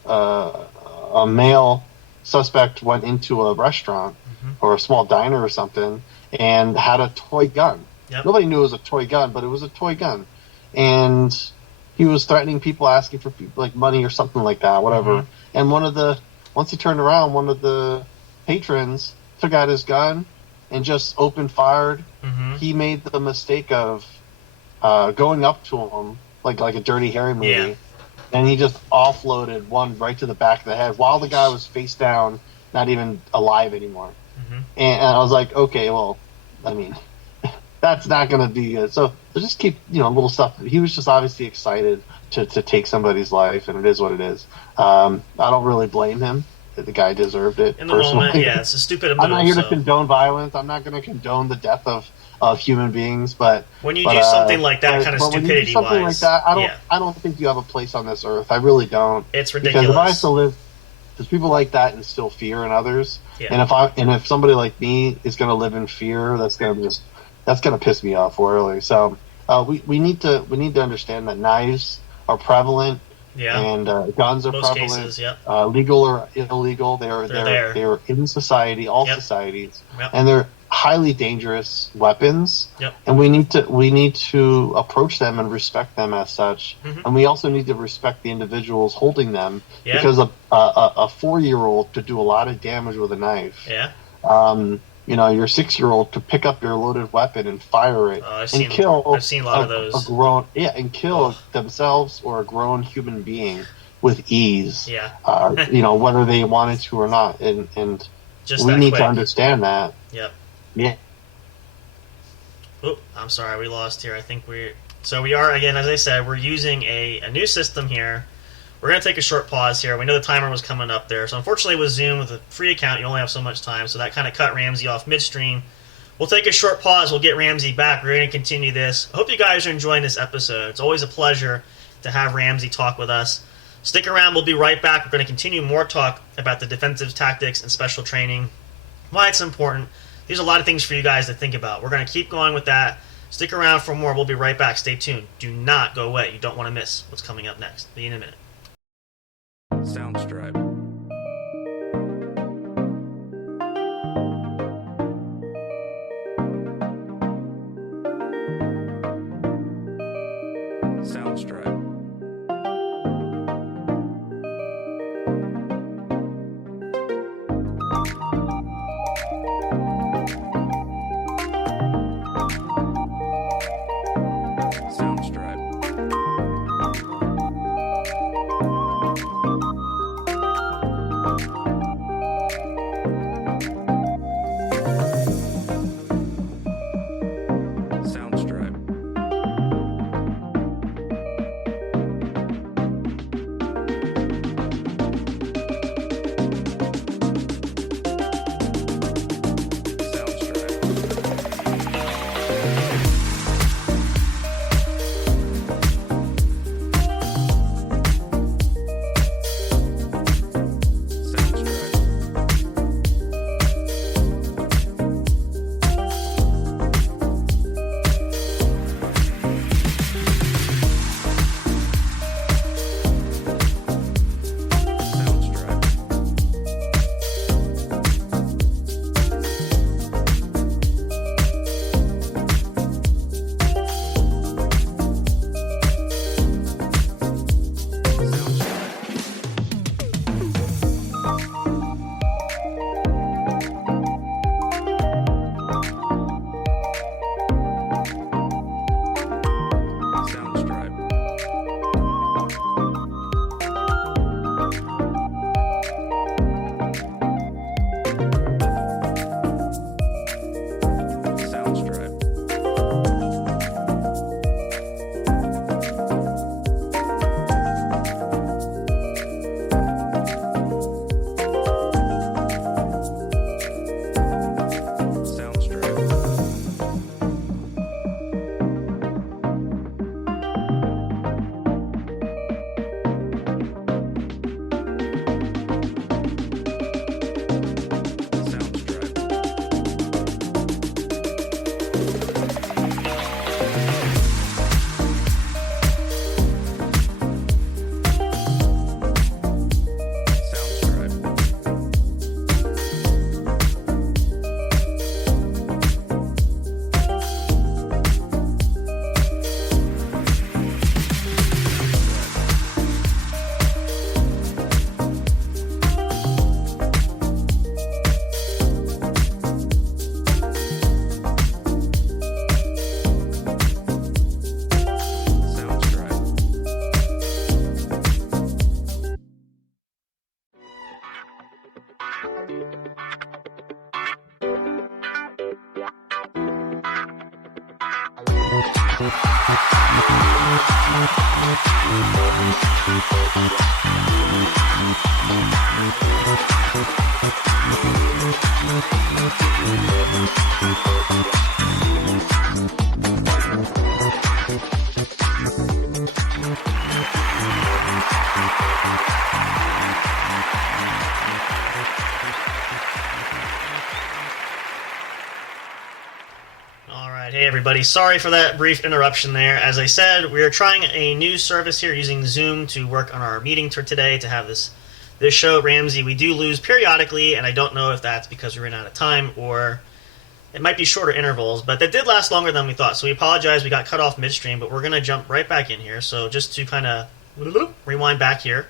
a male suspect went into a restaurant or a small diner or something and had a toy gun. Yep. Nobody knew it was a toy gun, but it was a toy gun. And he was threatening people, asking for like money or something like that, whatever. And once he turned around, one of the patrons took out his gun and just opened fired. He made the mistake of going up to him like a Dirty Harry movie, and he just offloaded one right to the back of the head while the guy was face down, not even alive anymore. And I was like, okay, well, I mean. That's not going to be good. So just keep, little stuff. He was just obviously excited to take somebody's life, and it is what it is. I don't really blame him. The guy deserved it. In the personally. moment, it's a stupid move. I'm not here to condone violence. I'm not going to condone the death of human beings. But when you do something like that, kind of stupidity-wise, something like that, I don't think you have a place on this earth. I really don't. It's ridiculous. Because if I have to live, there's people like that instill fear in others. Yeah. And if somebody like me is going to live in fear, that's going to piss me off royally. So we need to understand that knives are prevalent, and guns are most prevalent, cases, legal or illegal. They're in society, all societies, and they're highly dangerous weapons. And we need to approach them and respect them as such. And we also need to respect the individuals holding them, because a 4-year-old could do a lot of damage with a knife. Your 6-year-old to pick up your loaded weapon and fire it I've seen a lot of those. Kill themselves or a grown human being with ease. Whether they wanted to or not, and just we need quick. to understand that. Yeah. Oh, I'm sorry, we lost here. I think we are again, as I said, we're using a new system here. We're going to take a short pause here. We know the timer was coming up there. So unfortunately with Zoom, with a free account, you only have so much time. So that kind of cut Ramsey off midstream. We'll take a short pause. We'll get Ramsey back. We're going to continue this. I hope you guys are enjoying this episode. It's always a pleasure to have Ramsey talk with us. Stick around. We'll be right back. We're going to continue more talk about the defensive tactics and special training, why it's important. There's a lot of things for you guys to think about. We're going to keep going with that. Stick around for more. We'll be right back. Stay tuned. Do not go away. You don't want to miss what's coming up next. Be in a minute. Soundstripe. Soundstripe. Hey everybody, sorry for that brief interruption there. As I said, we are trying a new service here using Zoom to work on our meeting for today to have this show at Ramsey. We do lose periodically, and I don't know if that's because we ran out of time or it might be shorter intervals, but that did last longer than we thought. So we apologize, we got cut off midstream, but we're going to jump right back in here. So just to kind of rewind back here.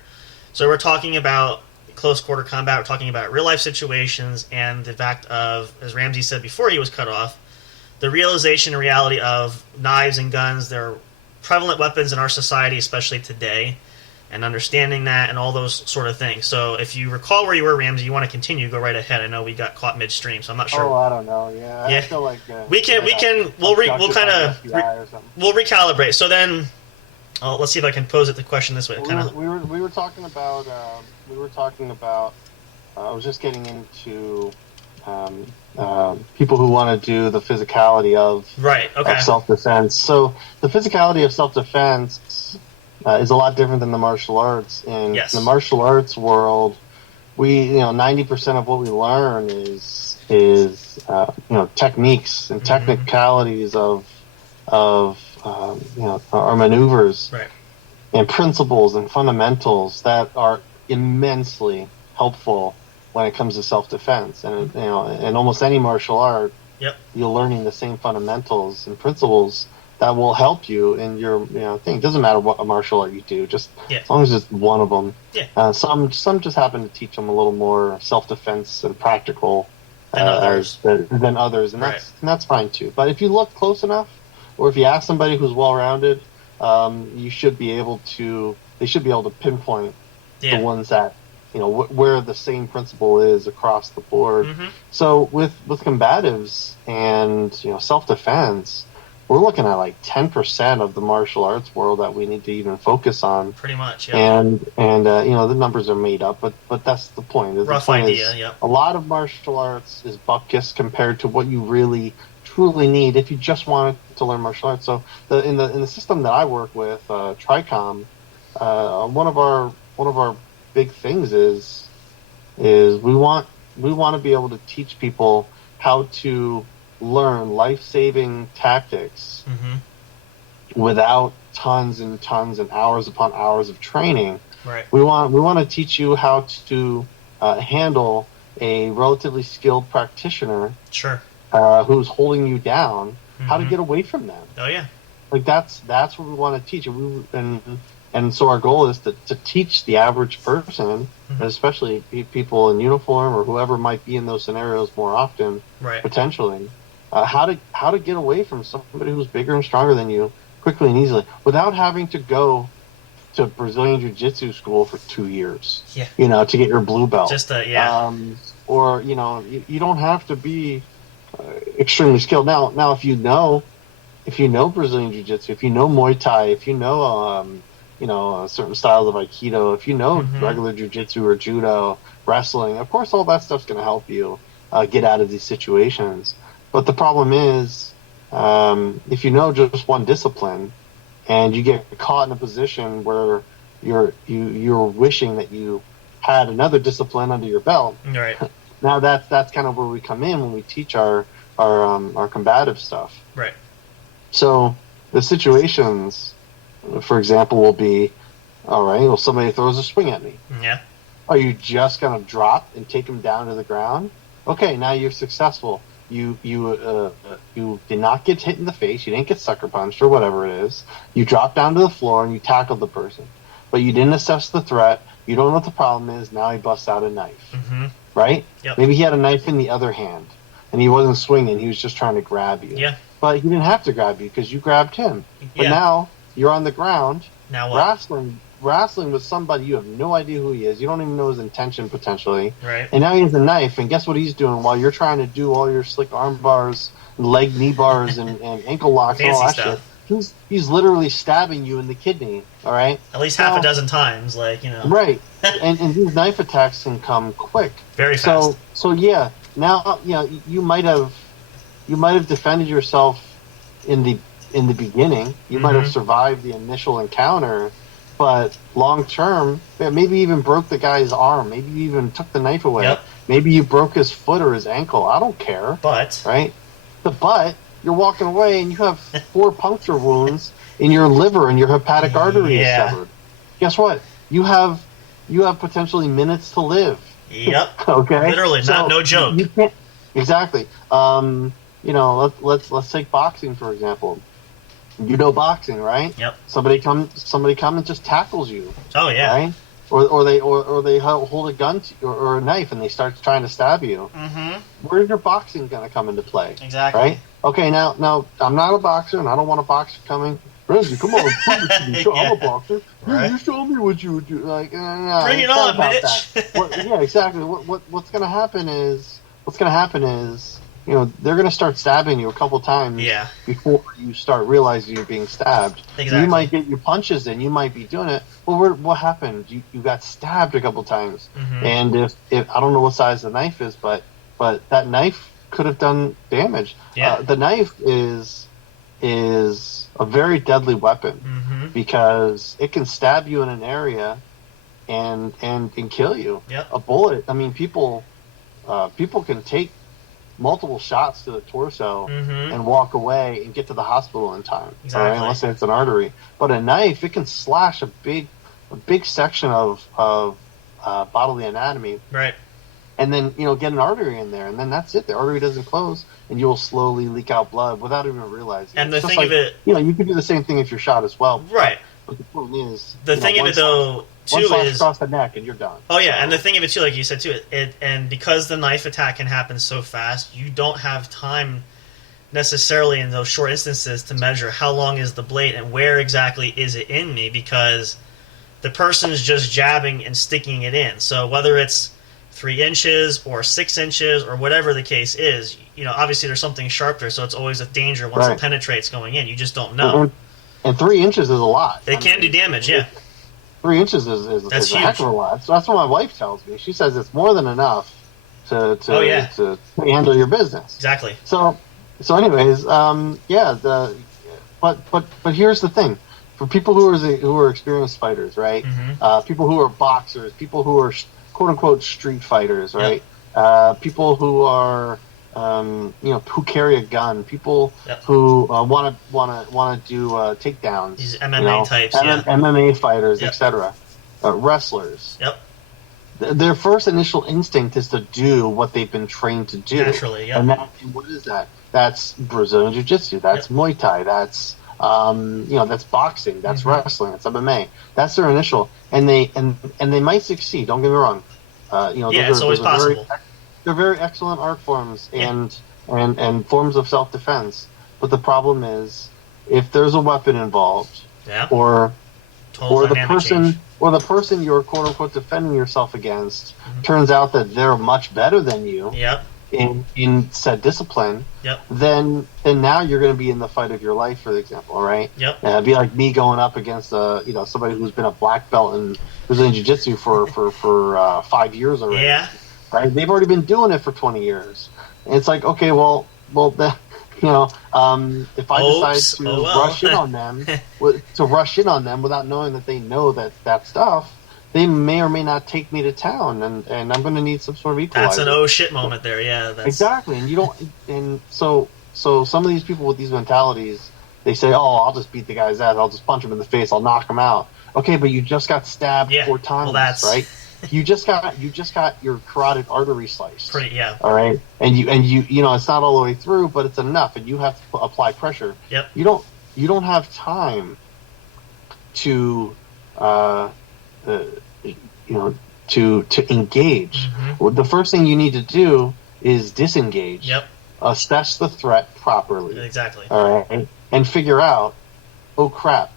So we're talking about close quarter combat, we're talking about real life situations, and the fact of, as Ramsey said before he was cut off, the realization and reality of knives and guns, they're prevalent weapons in our society, especially today, and understanding that and all those sort of things. So if you recall where you were, Ramsey, you want to continue, go right ahead. I know we got caught midstream, so I'm not sure. Oh, I don't know. Yeah, I feel like we'll recalibrate. So then, let's see if I can pose it the question this way. We were talking about I was just getting into people who want to do the physicality of self-defense. So the physicality of self-defense is a lot different than the martial arts. In the martial arts world, 90% of what we learn is techniques and technicalities of our maneuvers and principles and fundamentals that are immensely helpful when it comes to self-defense. And in almost any martial art, you're learning the same fundamentals and principles that will help you in your thing. It doesn't matter what martial art you do, just as long as it's one of them. Some just happen to teach them a little more self-defense and practical than others, and that's fine too. But if you look close enough, or if you ask somebody who's well-rounded, they should be able to pinpoint the ones that where the same principle is across the board. So with combatives and self-defense, we're looking at like 10% of the martial arts world that we need to even focus on. Pretty much, And the numbers are made up, but that's the point. Rough idea. A lot of martial arts is bupkis compared to what you really truly need if you just wanted to learn martial arts. So in the system that I work with, Tricom, one of our big things is we want to be able to teach people how to learn life-saving tactics without tons and tons and hours upon hours of training. We want to teach you how to handle a relatively skilled practitioner who's holding you down, how to get away from them. Like that's what we want to teach. And so our goal is to teach the average person, and especially people in uniform or whoever might be in those scenarios more often, potentially, how to get away from somebody who's bigger and stronger than you quickly and easily without having to go to Brazilian Jiu-Jitsu school for 2 years, to get your blue belt. Or, you don't have to be extremely skilled. Now, if you know Brazilian Jiu-Jitsu, if you know Muay Thai, if you know, certain styles of Aikido, if you know regular Jiu-Jitsu or Judo, wrestling, of course all that stuff's going to help you get out of these situations. But the problem is, if you know just one discipline and you get caught in a position where you're wishing that you had another discipline under your belt, now that's kind of where we come in when we teach our combative stuff. So the situations, for example, will be, all right, well, somebody throws a swing at me. Are you just going to drop and take him down to the ground? Okay, now you're successful. You did not get hit in the face. You didn't get sucker punched or whatever it is. You dropped down to the floor and you tackled the person. But you didn't assess the threat. You don't know what the problem is. Now he busts out a knife. Right? Maybe he had a knife in the other hand and he wasn't swinging. He was just trying to grab you. But he didn't have to grab you because you grabbed him. But now you're on the ground, now what? wrestling with somebody you have no idea who he is. You don't even know his intention potentially. And now he has a knife, and guess what he's doing while you're trying to do all your slick arm bars, leg knee bars, and ankle locks and all that shit? he's literally stabbing you in the kidney. All right, at least half a dozen times, like, you know. Right, and these knife attacks can come quick, very fast. So yeah, now you might have defended yourself in the beginning. You might have survived the initial encounter, but long term, maybe even broke the guy's arm. Maybe you even took the knife away. Yep. Maybe you broke his foot or his ankle. I don't care. But right, you're walking away and you have 4 puncture wounds in your liver and your hepatic artery is severed. Guess what? You have potentially minutes to live. Yep. Okay. Literally, no joke. You can't, exactly. Let's take boxing for example. You know boxing, right? Yep. Somebody come and just tackles you. Oh yeah. Right? Or they hold a gun or a knife and they start trying to stab you. Mm-hmm. Where's your boxing going to come into play? Exactly. Right? Okay, now I'm not a boxer and I don't want a boxer coming. Ramsey, come on, prove it to me. Yeah. I'm a boxer. Right. You show me what you would do. Like, no, bring it on, bitch. Yeah, exactly. What's going to happen is they're going to start stabbing you a couple times before you start realizing you're being stabbed. Exactly. You might get your punches in. You might be doing it. Well, what happened? You got stabbed a couple times. Mm-hmm. And if I don't know what size the knife is, but that knife could have done damage. Yeah. The knife is a very deadly weapon because it can stab you in an area and kill you. Yep. A bullet. I mean, people can take multiple shots to the torso and walk away and get to the hospital in time. Exactly. Right? Unless it's an artery. But a knife, it can slash a big section of bodily anatomy. Right. And then, get an artery in there, and then that's it. The artery doesn't close, and you'll slowly leak out blood without even realizing. And the it's thing like, of it, you can do the same thing if you're shot as well. Right. But the point is, the thing of it though, too, one is across the neck, and you're done. Oh yeah, and the thing of it too, like you said too, and because the knife attack can happen so fast, you don't have time necessarily in those short instances to measure how long is the blade and where exactly is it in me, because the person's just jabbing and sticking it in. So whether it's 3 inches or 6 inches or whatever the case is, obviously there's something sharp there, so it's always a danger once it penetrates going in. You just don't know. And 3 inches is a lot. It can do damage, yeah. 3 inches is a heck of a lot. So that's what my wife tells me. She says it's more than enough to handle your business. Exactly. So anyways, but here's the thing. For people who are experienced fighters, right? People who are boxers, people who are quote unquote street fighters, right? People who are who carry a gun, people who want to do takedowns, these MMA types, MMA fighters, Yep. etc. Wrestlers. Yep. Their first initial instinct is to do what they've been trained to do. Naturally, yep. And what is that? That's Brazilian Jiu-Jitsu. That's Muay Thai. That's that's boxing. That's wrestling. That's MMA. That's their initial, and they might succeed. Don't get me wrong. It's always possible. They're very excellent art forms and forms of self-defense. But the problem is, if there's a weapon involved, or the person you're quote unquote defending yourself against turns out that they're much better than you in said discipline, then now you're going to be in the fight of your life, for example, right? It'd be like me going up against somebody who's been a black belt in Brazilian Jiu-Jitsu for 5 years already. Yeah. Right? They've already been doing it for 20 years. And it's like, okay, if I decide to rush in on them, without knowing that they know that stuff, they may or may not take me to town, and I'm going to need some sort of equalizer. That's an oh shit moment there, yeah. Exactly, and you don't, and so some of these people with these mentalities, they say, "Oh, I'll just beat the guy's ass. I'll just punch him in the face. I'll knock him out." Okay, but you just got stabbed 4 times, right? You just got your carotid artery sliced. All right, and you it's not all the way through, but it's enough, and you have to apply pressure. Yep. You don't have time to to engage. Well, the first thing you need to do is disengage. Yep. Assess the threat properly. Exactly. All right, and figure out, oh crap,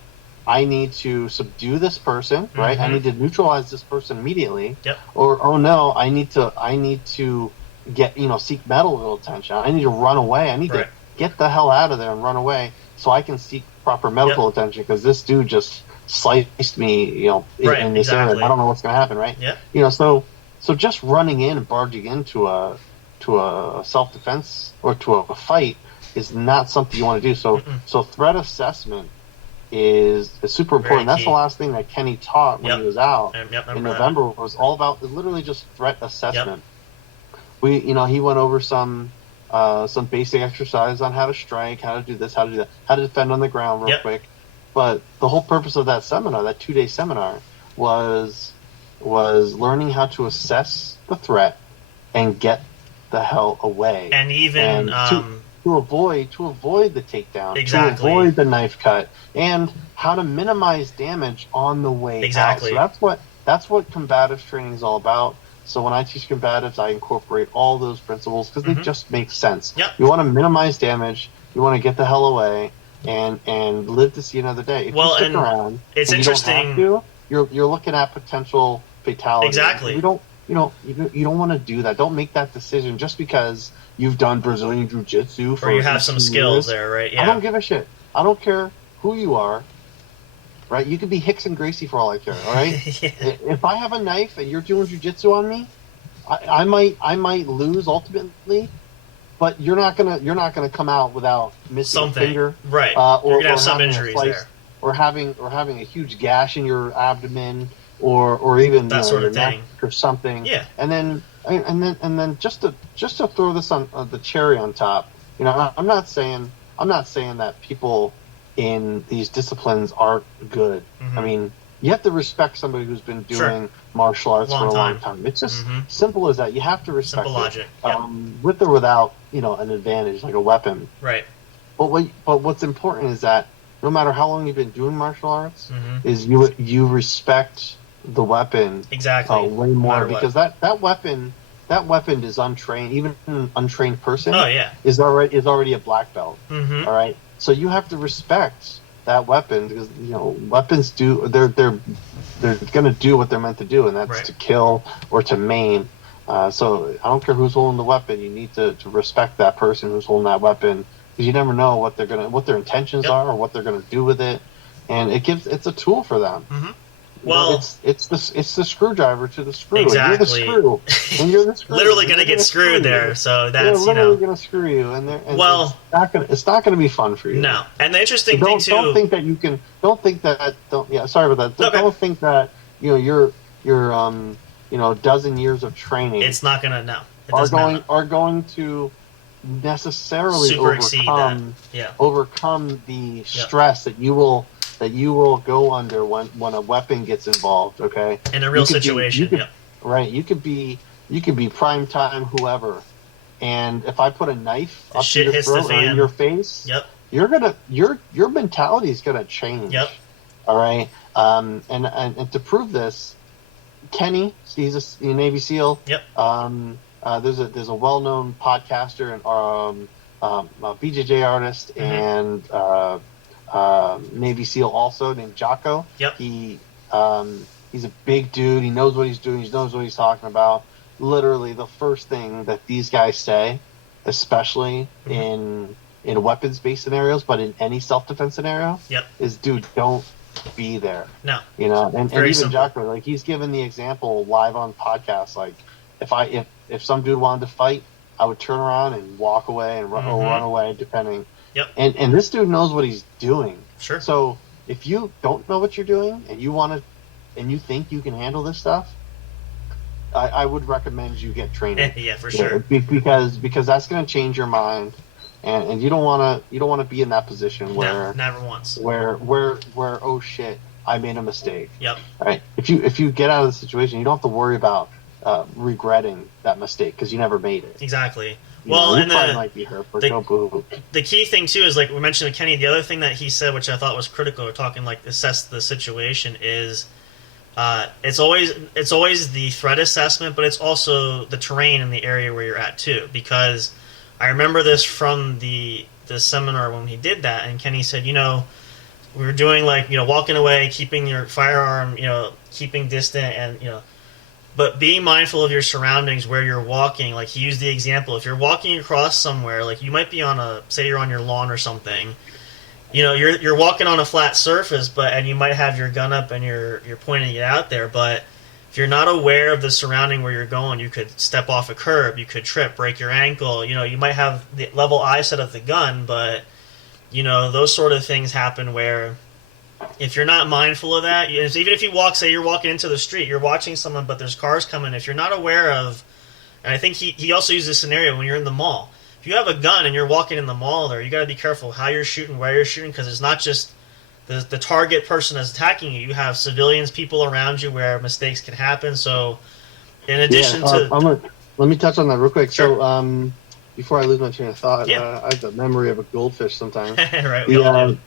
I need to subdue this person, right? I need to neutralize this person immediately. Yep. Or oh no, I need to get seek medical attention. I need to run away. I need to get the hell out of there and run away so I can seek proper medical attention because this dude just sliced me, in this area. I don't know what's going to happen, right? Yeah. So just running in and barging into a self-defense or to a fight is not something you want to do. So threat assessment is super important. That's the last thing that Kenny taught when he was out in November. Was all about literally just threat assessment. We, he went over some basic exercise on how to strike, how to do this, how to do that, how to defend on the ground real quick. But the whole purpose of that seminar, that 2-day seminar, was learning how to assess the threat and get the hell away. And even to avoid the takedown, exactly. to avoid the knife cut, and how to minimize damage on the way out. So that's what combatives training is all about. So when I teach combatives, I incorporate all those principles because they just make sense. You want to minimize damage, you want to get the hell away, and live to see another day. If you stick around, it's and interesting. You don't have to, you're looking at potential fatality. Exactly. You don't want to do that. Don't make that decision just because you've done Brazilian Jiu-Jitsu for or you have some skills years. there, right? Yeah. I don't give a shit. I don't care who you are. Right? You could be Hickson Gracie for all I care. All right. If I have a knife and you're doing Jiu-Jitsu on me, I might lose ultimately. But you're not gonna come out without missing a finger, right? Or you're gonna have some injuries there, or having a huge gash in your abdomen, or even that sort of neck thing, or something. Yeah. And then just to throw this on the cherry on top, I'm not saying that people in these disciplines aren't good. I mean, you have to respect somebody who's been doing martial arts for a long time. It's just simple as that. You have to respect simple logic, with or without an advantage like a weapon. Right. But what's important is that no matter how long you've been doing martial arts, is you respect the weapon way more because that weapon is untrained. Even an untrained person is already a black belt. All right. So you have to respect that weapon because weapons they're going to do what they're meant to do, and that's to kill or to maim. So I don't care who's holding the weapon. You need to respect that person who's holding that weapon because you never know what their intentions are or what they're going to do with it, and it's a tool for them. Well, it's the screwdriver to the screw. Exactly. And you're the screw. And you're the screw. Literally going to get screwed there. So that's they're literally going to screw you, and it's not going to be fun for you. No. And the interesting thing too. Don't think that you can. Don't think that. Sorry about that. Don't think that your dozen years of training. It's not going to are going to necessarily overcome the stress that you will go under when a weapon gets involved. Okay, in a real situation. Right. You could be prime time whoever, and if I put a knife up to your throat or in your face, your mentality is gonna change. All right. And to prove this, Kenny, he's a Navy SEAL. There's a well-known podcaster and a BJJ artist and Navy SEAL also named Jocko. He's a big dude. He knows what he's doing. He knows what he's talking about. Literally, the first thing that these guys say, especially in weapons-based scenarios, but in any self-defense scenario, is, dude, don't be there. No. And even Jocko, like, he's given the example live on podcasts. Like, if some dude wanted to fight, I would turn around and walk away and run away, depending. And this dude knows what he's doing. Sure. So if you don't know what you're doing and you think you can handle this stuff, I would recommend you get training. For sure. Because that's going to change your mind, and you don't want to be in that position where never once where oh shit, I made a mistake. All right. If you get out of the situation, you don't have to worry about regretting that mistake because you never made it. Exactly. And might be hurt, but don't boo. The key thing too is, like we mentioned with Kenny, the other thing that he said, which I thought was critical, talking like assess the situation, is it's always the threat assessment, but it's also the terrain in the area where you're at too. Because I remember this from the seminar when he did that, and Kenny said, we were doing walking away, keeping your firearm, keeping distant, and but being mindful of your surroundings where you're walking. Like he used the example, if you're walking across somewhere, like you might be say you're on your lawn or something, you're walking on a flat surface, and you might have your gun up and you're pointing it out there, but if you're not aware of the surrounding where you're going, you could step off a curb, you could trip, break your ankle. You might have the level eyesight of the gun, but those sort of things happen where if you're not mindful of that, even if you're walking into the street, you're watching someone, but there's cars coming. If you're not aware of, and I think he also used this scenario when you're in the mall. If you have a gun and you're walking in the mall there, you got to be careful how you're shooting, where you're shooting, because it's not just the target person that's attacking you. You have civilians, people around you where mistakes can happen. So, in addition to... let me touch on that real quick. Sure. So, before I lose my train of thought, Yeah. I have the memory of a goldfish sometimes. Right, the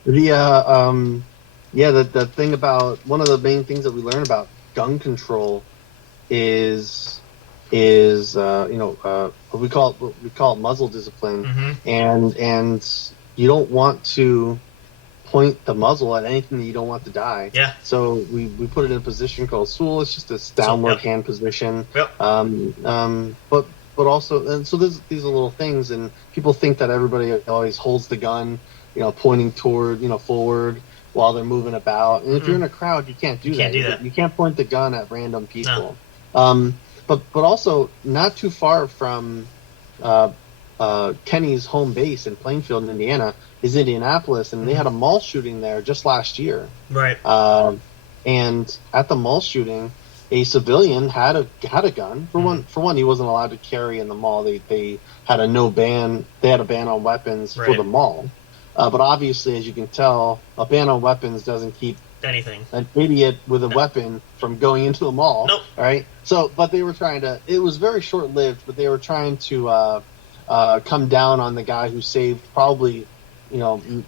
thing about... One of the main things that we learn about gun control is what we call it muzzle discipline, and you don't want to point the muzzle at anything that you don't want to die. Yeah. So we put it in a position called stool. It's just this downward hand position. Yep. But also, and so these are little things, and people think that everybody always holds the gun, pointing toward, forward while they're moving about. And if you're in a crowd, you can't do that. You can't point the gun at random people. No. But also, not too far from Kenny's home base in Plainfield, Indiana, is Indianapolis, and they had a mall shooting there just last year. Right. And at the mall shooting, a civilian had a gun. For one, he wasn't allowed to carry in the mall. They had a ban. They had a ban on weapons for the mall. But obviously, as you can tell, a ban on weapons doesn't keep anything. An idiot with a weapon from going into the mall. Nope. Right? So, but they were trying to... It was very short-lived, but they were trying to come down on the guy who saved probably, who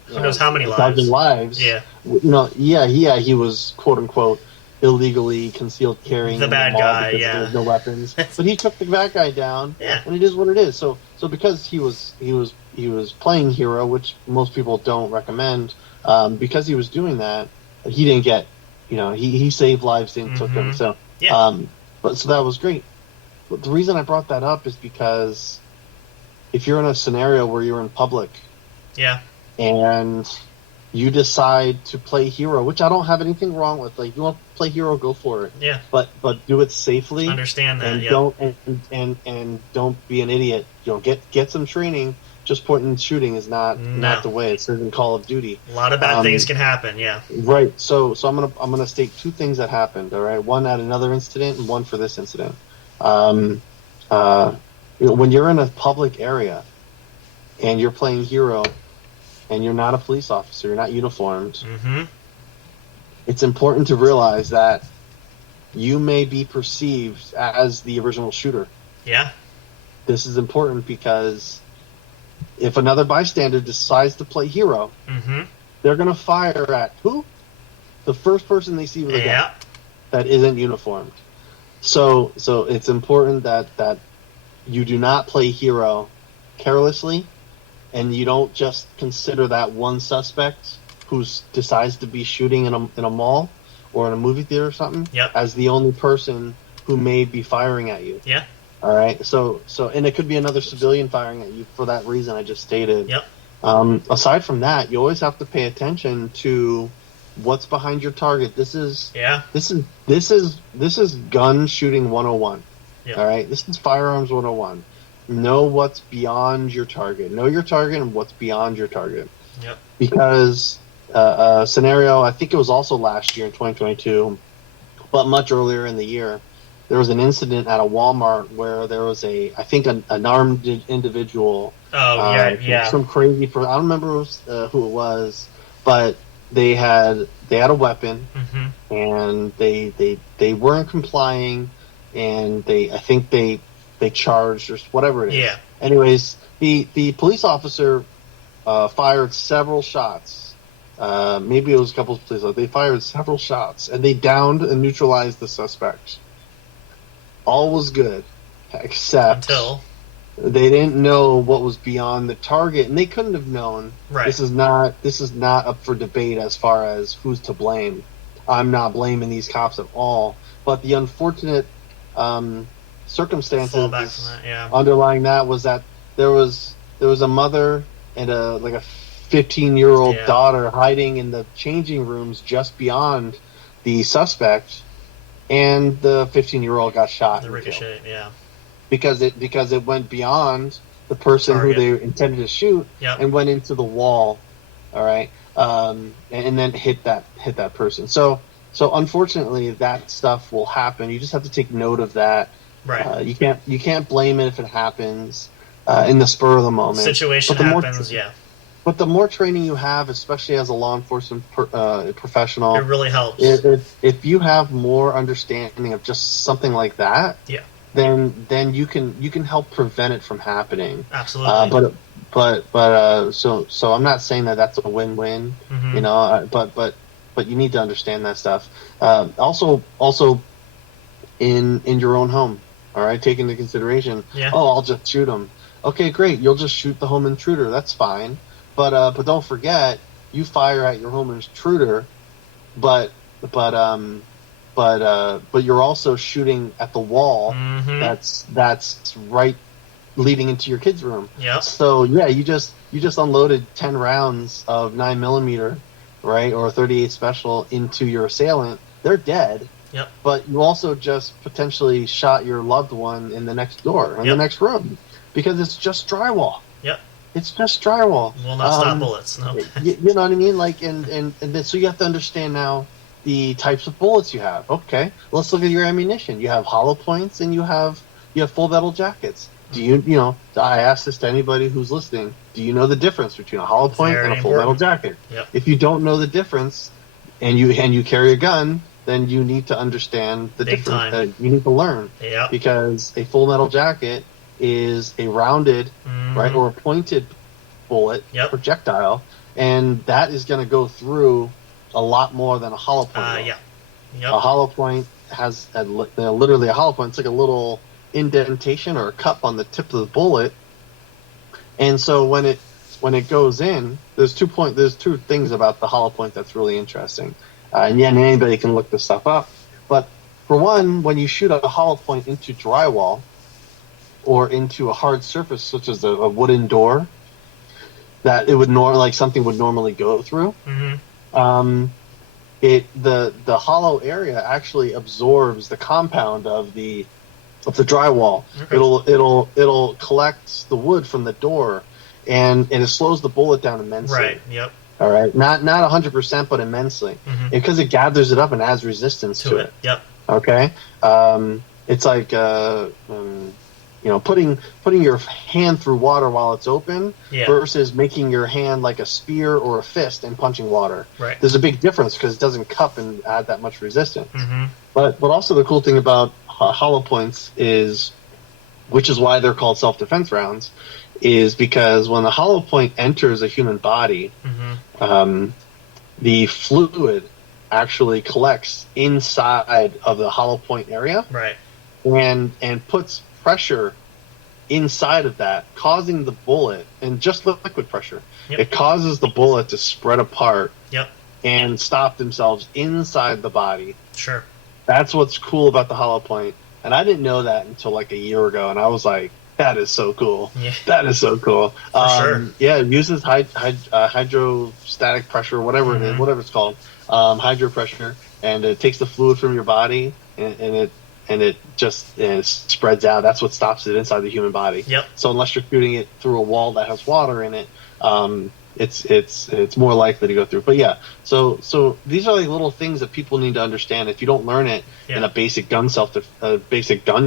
knows how many lives. Yeah. He was, quote-unquote, illegally concealed carrying the bad guy, because there was no weapons. But he took the bad guy down, yeah. And it is what it is. So because he was playing hero, which most people don't recommend, because he was doing that, he didn't get, he saved lives and took them. So, so that was great. But the reason I brought that up is because if you're in a scenario where you're in public, and you decide to play hero, which I don't have anything wrong with. Like, you want to play hero, go for it. Yeah. But do it safely. Understand that. And don't be an idiot. Get some training. Just pointing and shooting is not the way. It's in Call of Duty. A lot of bad things can happen. Yeah. Right. So I'm gonna state two things that happened. All right. One at another incident and one for this incident. When you're in a public area and you're playing hero and you're not a police officer, you're not uniformed, it's important to realize that you may be perceived as the original shooter. Yeah. This is important because if another bystander decides to play hero, they're going to fire at who? The first person they see with a gun that isn't uniformed. So it's important that you do not play hero carelessly, and you don't just consider that one suspect who decides to be shooting in a mall or in a movie theater or something as the only person who may be firing at you. Yeah. All right. So and it could be another civilian firing at you for that reason I just stated. Yep. Aside from that, you always have to pay attention to what's behind your target. This is gun shooting 101. Yep. All right. This is firearms 101. Know what's beyond your target. Know your target and what's beyond your target. Yep. Because a scenario, I think it was also last year in 2022, but much earlier in the year, there was an incident at a Walmart where there was an armed individual. Some crazy. I don't remember who it was, but they had a weapon, and they weren't complying, and I think they charged or whatever it is. Yeah. Anyways, the police officer fired several shots. Maybe it was a couple of police. They fired several shots, and they downed and neutralized the suspect. All was good, except until they didn't know what was beyond the target, and they couldn't have known. Right. This is not up for debate as far as who's to blame. I'm not blaming these cops at all, but the unfortunate circumstances underlying that was that there was a mother and a 15-year-old Yeah. daughter hiding in the changing rooms just beyond the suspect, and the 15-year-old got shot The and killed ricochet, yeah. because it went beyond the person Target. who they intended to shoot Yep. and went into the wall. All right, and then hit that person. So unfortunately, that stuff will happen. You just have to take note of that. Right. You can't blame it if it happens in the spur of the moment. Situation But the more happens, yeah. But the more training you have, especially as a law enforcement professional, It really helps. If you have more understanding of just something like that, Yeah. then you can help prevent it from happening. Absolutely. So I'm not saying that that's a win-win, Mhm. you know, but you need to understand that stuff. Also in your own home, all right, take into consideration. Yeah. Oh, I'll just shoot him. Okay, great. You'll just shoot the home intruder. That's fine. But don't forget, you fire at your home intruder, but you're also shooting at the wall. Mhm. That's right, leading into your kid's room. Yep. So yeah, you just unloaded 10 rounds of 9mm, right, or 38 special into your assailant. They're dead. Yep. But you also just potentially shot your loved one in the next door, in the next room, because it's just drywall. Yep. It's just drywall. Will not stop bullets. No. You know what I mean? Like, and then, so you have to understand now the types of bullets you have. Okay, let's look at your ammunition. You have hollow points and you have full metal jackets. Do you know? I ask this to anybody who's listening. Do you know the difference between a hollow point Very and a full metal jacket? Yep. If you don't know the difference, and you carry a gun, then you need to understand the Big difference. time. You need to learn. Yeah. Because a full metal jacket is a rounded, right, or a pointed bullet projectile, and that is going to go through a lot more than a hollow point. Yeah. Yep. A hollow point has literally a hollow point. It's like a little indentation or a cup on the tip of the bullet, and so when it goes in, there's two things about the hollow point that's really interesting, and anybody can look this stuff up. But for one, when you shoot a hollow point into drywall or into a hard surface such as a wooden door that it would something would normally go through, the hollow area actually absorbs the compound of the drywall. Okay. It'll collect the wood from the door, and it slows the bullet down immensely. Right. Yep. All right, not 100%, but immensely, because it gathers it up and adds resistance to it. Yep. Okay, it's like putting your hand through water while it's open versus making your hand like a spear or a fist and punching water. Right. There's a big difference because it doesn't cup and add that much resistance. Mm-hmm. But also the cool thing about hollow points is, which is why they're called self-defense rounds, is because when the hollow point enters a human body, the fluid actually collects inside of the hollow point area, right, and puts pressure inside of that, causing the bullet, and just liquid pressure, it causes the bullet to spread apart and stop themselves inside the body. Sure. That's what's cool about the hollow point, and I didn't know that until like a year ago, and I was like, that is so cool. Yeah. That is so cool. Sure. Yeah, it uses hydrostatic pressure, whatever it is, whatever it's called, hydro pressure, and it takes the fluid from your body, and it just spreads out. That's what stops it inside the human body. Yep. So unless you're shooting it through a wall that has water in it, it's more likely to go through. But yeah, so these are like little things that people need to understand. If you don't learn it in a basic gun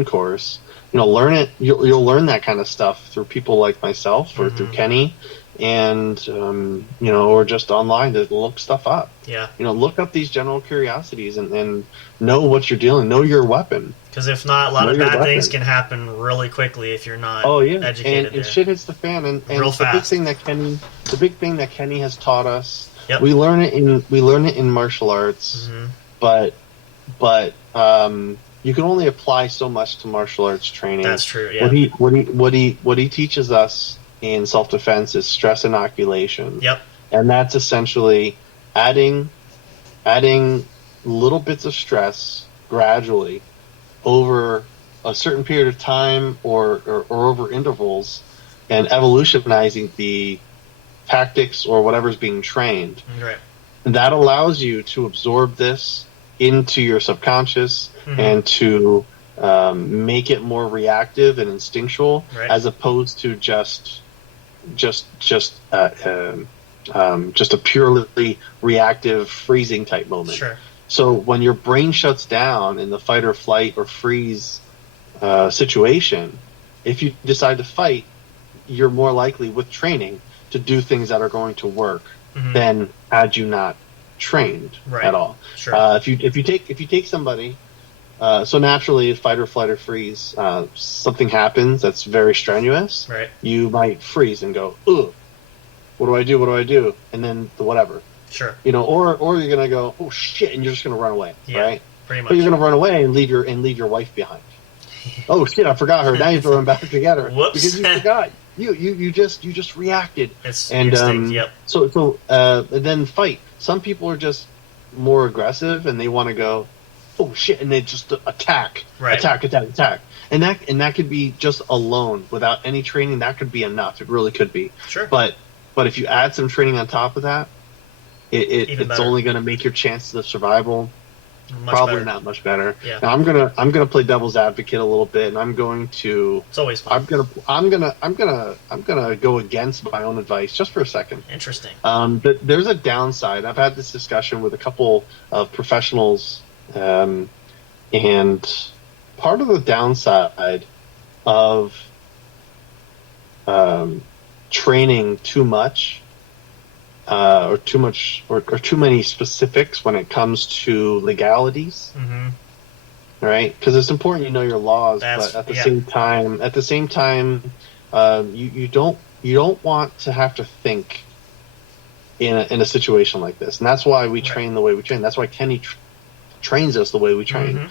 course, learn it. You'll learn that kind of stuff through people like myself or through Kenny, and or just online to look stuff up. Yeah. Look up these general curiosities and know what you're dealing. Know your weapon. Because if not, a lot of bad things can happen really quickly if you're not educated. And shit hits the fan. And real the fast. The big thing that Kenny has taught us. Yep. We learn it in martial arts, but you can only apply so much to martial arts training. That's true. Yeah. What he teaches us in self-defense is stress inoculation. Yep. And that's essentially adding little bits of stress gradually over a certain period of time or over intervals, and evolutionizing the tactics or whatever's being trained. Right. That allows you to absorb this into your subconscious and to make it more reactive and instinctual, as opposed to just a purely reactive freezing type moment. Sure. So when your brain shuts down in the fight or flight or freeze situation, if you decide to fight, you're more likely with training to do things that are going to work than had you not trained at all. Sure. If you take somebody, so naturally fight or flight or freeze, something happens that's very strenuous. Right. You might freeze and go, ugh, what do I do? What do I do? And then the whatever. Sure. Or you're gonna go, oh shit, and you're just gonna run away, right? Pretty much. But you're gonna run away and leave your wife behind. Oh shit, I forgot her. Now you have to run back to get her. Whoops. Because you forgot. You just reacted. It's and instinct, yep. So then fight. Some people are just more aggressive and they want to go, oh shit, and they just attack, attack. And that could be just alone without any training. That could be enough. It really could be. Sure. But if you add some training on top of that, it's only going to make your chances of survival not much better. Yeah. Now I'm gonna play devil's advocate a little bit, and I'm going to. It's always fun. I'm gonna go against my own advice just for a second. Interesting. There's a downside. I've had this discussion with a couple of professionals, and part of the downside of training too much. Or too many specifics when it comes to legalities, right? Because it's important you know your laws, but at the same time, you don't want to have to think in a situation like this, and that's why we train the way we train. That's why Kenny trains us the way we train,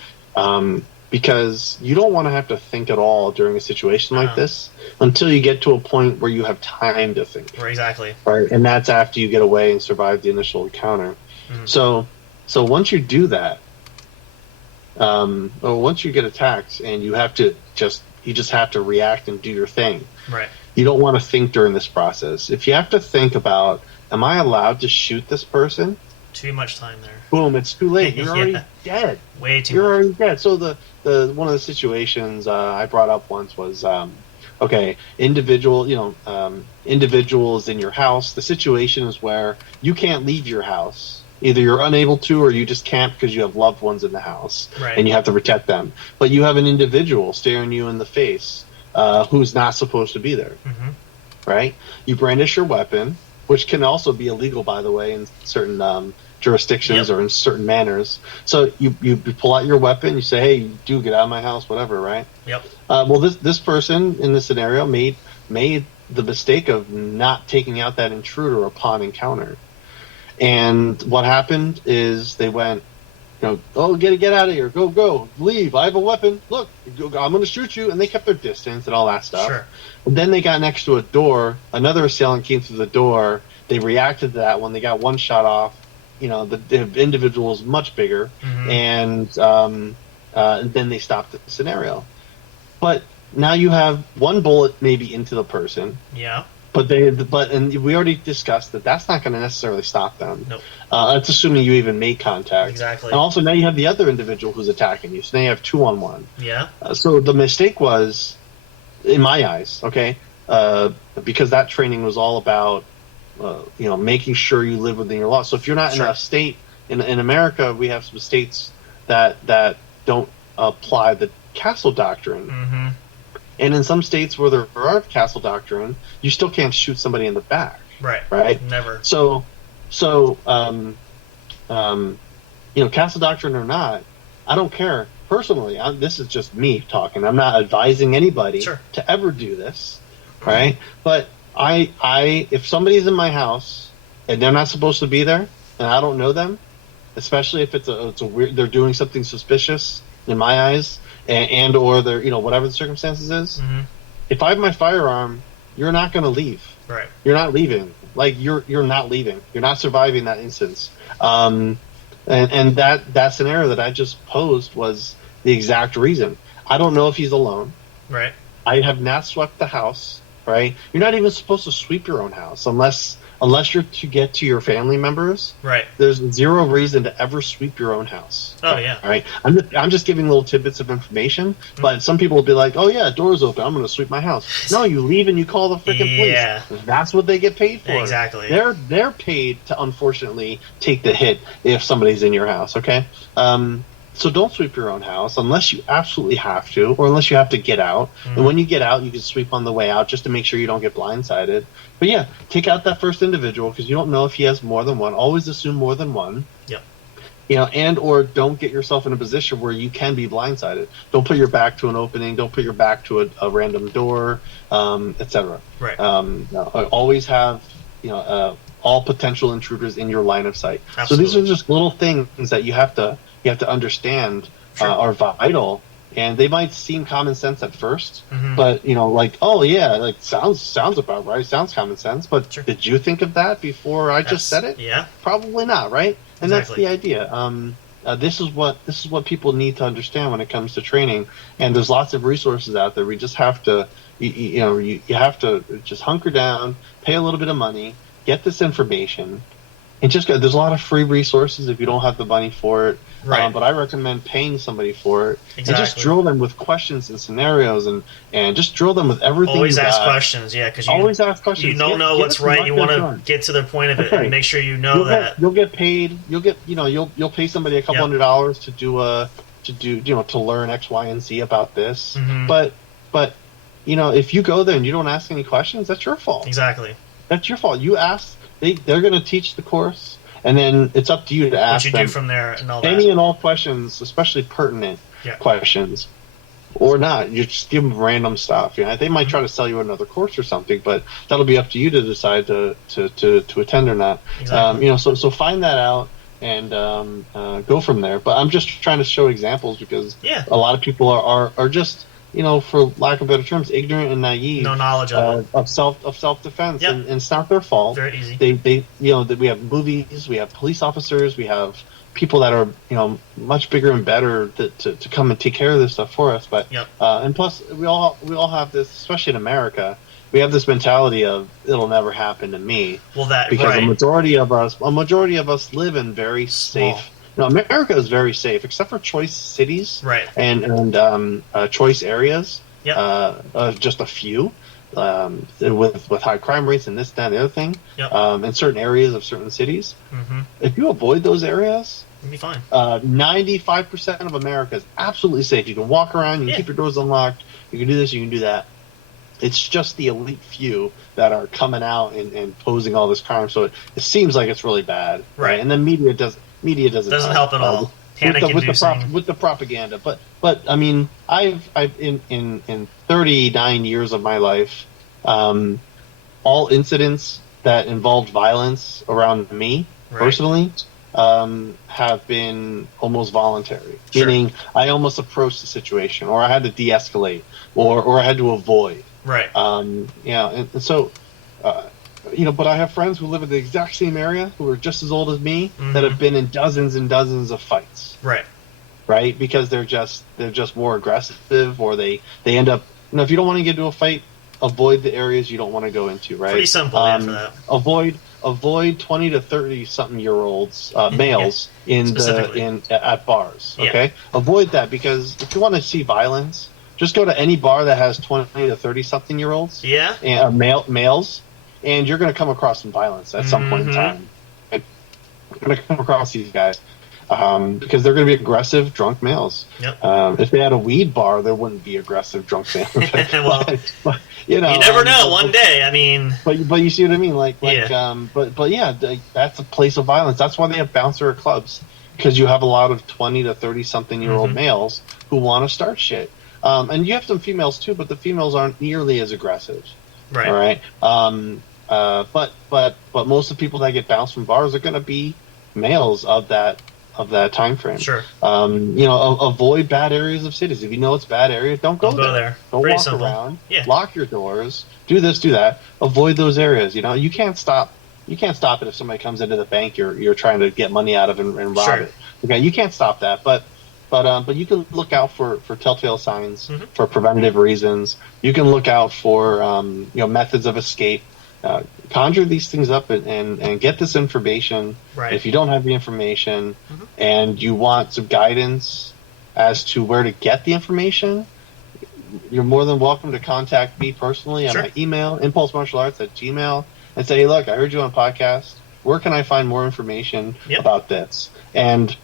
because you don't want to have to think at all during a situation like this until you get to a point where you have time to think. Exactly. Right, and that's after you get away and survive the initial encounter. So once you do that, or once you get attacked and you just have to react and do your thing. Right. You don't want to think during this process. If you have to think about, am I allowed to shoot this person? Too much time there. Boom! It's too late. You're already dead. Way too. You're already dead. So the one of the situations I brought up once was individuals in your house. The situation is where you can't leave your house. Either you're unable to, or you just can't because you have loved ones in the house, and you have to protect them. But you have an individual staring you in the face who's not supposed to be there. Right? You brandish your weapon, which can also be illegal, by the way, in certain jurisdictions or in certain manners. So you pull out your weapon, you say, hey, dude, get out of my house, whatever, right? Yep. Well, this person in this scenario made the mistake of not taking out that intruder upon encounter. And what happened is they went, oh, get out of here, go, leave, I have a weapon, look, I'm going to shoot you. And they kept their distance and all that stuff. Sure. And then they got next to a door, another assailant came through the door, they reacted to that when they got one shot off. The individual was much bigger, and then they stopped the scenario. But now you have one bullet maybe into the person. Yeah. But we already discussed that that's not going to necessarily stop them. Nope. That's assuming you even make contact. Exactly. And also now you have the other individual who's attacking you. So now you have 2-on-1. Yeah. So the mistake was, in my eyes, because that training was all about, making sure you live within your laws. So if you're not in a state, in America, we have some states that don't apply the castle doctrine. And in some states where there are castle doctrine, you still can't shoot somebody in the back. Right? Never. So castle doctrine or not, I don't care. Personally, this is just me talking. I'm not advising anybody to ever do this, right? But if somebody's in my house and they're not supposed to be there, and I don't know them, especially if it's a weird, they're doing something suspicious in my eyes, and or they're whatever the circumstances is. If I have my firearm, you're not going to leave. Right. You're not leaving. Like you're not leaving. You're not surviving that instance. And that scenario that I just posed was the exact reason. I don't know if he's alone. Right. I have not swept the house. Right. You're not even supposed to sweep your own house unless unless you're to get to your family members, Right. there's zero reason to ever sweep your own house. Oh, yeah. All right. I'm just giving little tidbits of information, but some people will be like, "Oh yeah, door's open. I'm going to sweep my house." No, you leave and you call the freaking police. That's what they get paid for. Exactly. They're paid to unfortunately take the hit if somebody's in your house. Okay. So don't sweep your own house unless you absolutely have to, or unless you have to get out. And when you get out, you can sweep on the way out just to make sure you don't get blindsided. But yeah, take out that first individual because you don't know if he has more than one. Always assume more than one. Yep. And or don't get yourself in a position where you can be blindsided. Don't put your back to an opening. Don't put your back to a random door, etc. Right. Always have all potential intruders in your line of sight. Absolutely. So these are just little things that you have to understand are vital, and they might seem common sense at first, but sounds about right, sounds common sense, but did you think of that before I just said it? Yeah, probably not, right? And exactly. That's the idea. This is what people need to understand when it comes to training, and there's lots of resources out there. We just have to you have to just hunker down, pay a little bit of money, get this information. And there's a lot of free resources if you don't have the money for it. Right. But I recommend paying somebody for it. Exactly. And just drill them with questions and scenarios and just drill them with everything. Always ask questions, yeah, because always ask questions. You don't know what's right. You want to get to the point of it and make sure you know that you'll get paid. You'll pay somebody a couple $100 to learn X, Y, and Z about this. But if you go there and you don't ask any questions, that's your fault. Exactly. That's your fault. You ask. They're going to teach the course, and then it's up to you to ask what you do from there and all that. Any and all questions, especially pertinent questions, or not. You just give them random stuff. They might try to sell you another course or something, but that'll be up to you to decide to attend or not. Exactly. So find that out and go from there. But I'm just trying to show examples because a lot of people are just, for lack of better terms, ignorant and naive. No knowledge of self-defense, and it's not their fault. Very easy. We have movies, we have police officers, we have people that are much bigger and better to come and take care of this stuff for us. But and plus we all have this, especially in America. We have this mentality of it'll never happen to me. Well, that because a majority of us live in very safe. America is very safe, except for choice cities, and choice areas. Just a few, with high crime rates and this, that, and the other thing. In certain areas of certain cities, if you avoid those areas, you'll be fine. 95% of America is absolutely safe. You can walk around, you can keep your doors unlocked, you can do this, you can do that. It's just the elite few that are coming out and posing all this crime. So it seems like it's really bad, right? And then media doesn't help at all. With the propaganda, but I mean, I've in 39 years of my life, all incidents that involved violence around me personally have been almost voluntary. Meaning, I almost approached the situation, or I had to de-escalate, or I had to avoid. Right. And so. But I have friends who live in the exact same area who are just as old as me that have been in dozens and dozens of fights. Right? Because they're just more aggressive, or they end up. If you don't want to get into a fight, avoid the areas you don't want to go into. Right? Pretty simple for that. Avoid 20 to 30 something year olds males at bars. Okay, avoid that, because if you want to see violence, just go to any bar that has 20 to 30 something year olds. And males. And you're going to come across some violence at some point in time. You're going to come across these guys because they're going to be aggressive, drunk males. If they had a weed bar, there wouldn't be aggressive, drunk males. Well, you never know. One day, I mean. But you see what I mean? That's a place of violence. That's why they have bouncer clubs, because you have a lot of 20 to 30 something year old males who want to start shit. And you have some females too, but the females aren't nearly as aggressive. Right. All right. But most of the people that get bounced from bars are going to be males of that time frame. Sure. Avoid bad areas of cities. If you know it's bad areas, don't go there. Don't walk around. Lock your doors. Do this, do that. Avoid those areas. You can't stop. You can't stop it if somebody comes into the bank you're trying to get money out of and rob it. Okay, you can't stop that. But you can look out for telltale signs, for preventative reasons. You can look out for methods of escape. conjure these things up and get this information. Right. If you don't have the information and you want some guidance as to where to get the information, you're more than welcome to contact me personally on my email, impulsemartialarts@gmail, and say, hey, look, I heard you on a podcast. Where can I find more information about this? And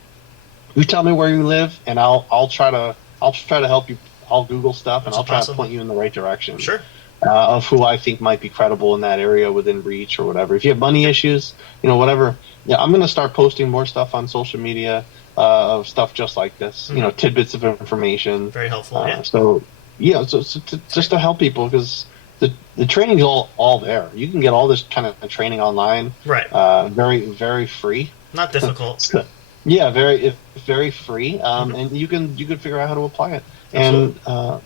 you tell me where you live, and I'll try to help you. I'll Google stuff, and I'll try to point you in the right direction. Sure. Of who I think might be credible in that area within reach or whatever. If you have money issues, whatever. Yeah, I'm going to start posting more stuff on social media of stuff just like this. Tidbits of information. Very helpful. So just to help people, because the training's all there. You can get all this kind of training online. Right. Very, very free. Not difficult. Yeah, very free. And you can figure out how to apply it. Absolutely. And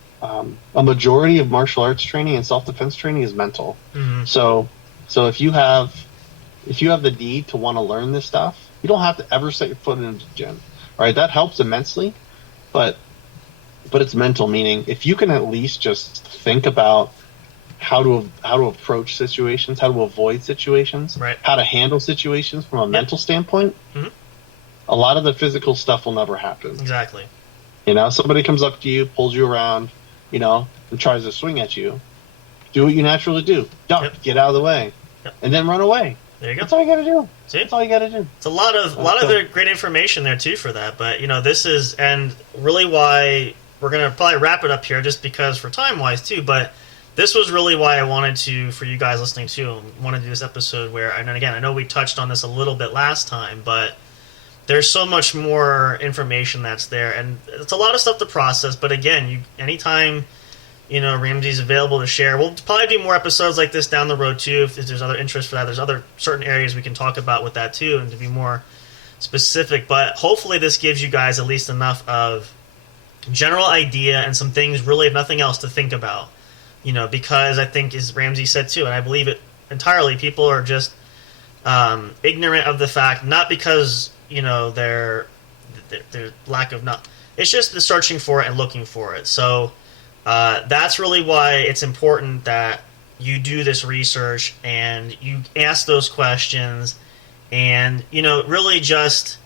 a majority of martial arts training and self-defense training is mental. So if you have the need to want to learn this stuff, you don't have to ever set your foot in the gym. All right, that helps immensely, but it's mental, meaning if you can at least just think about how to approach situations, how to avoid situations, how to handle situations from a mental standpoint, a lot of the physical stuff will never happen. Exactly. Somebody comes up to you, pulls you around, and tries to swing at you. Do what you naturally do. Duck, get out of the way, and then run away. There you go. That's all you got to do. See? That's all you got to do. It's a lot of great information there too for that. But this is, and really why we're gonna probably wrap it up here, just because for time wise too. But this was really why I wanted to, for you guys listening too, want to do this episode where, and again, I know we touched on this a little bit last time, but there's so much more information that's there, and it's a lot of stuff to process. But again, anytime Ramsey's available to share, we'll probably do more episodes like this down the road too. If there's other interest for that, there's other certain areas we can talk about with that too, and to be more specific. But hopefully, this gives you guys at least enough of general idea and some things, really, if nothing else, to think about. Because I think, as Ramsey said too, and I believe it entirely, people are just ignorant of the fact, not because their lack of not. It's just the searching for it and looking for it. So that's really why it's important that you do this research and you ask those questions, and really just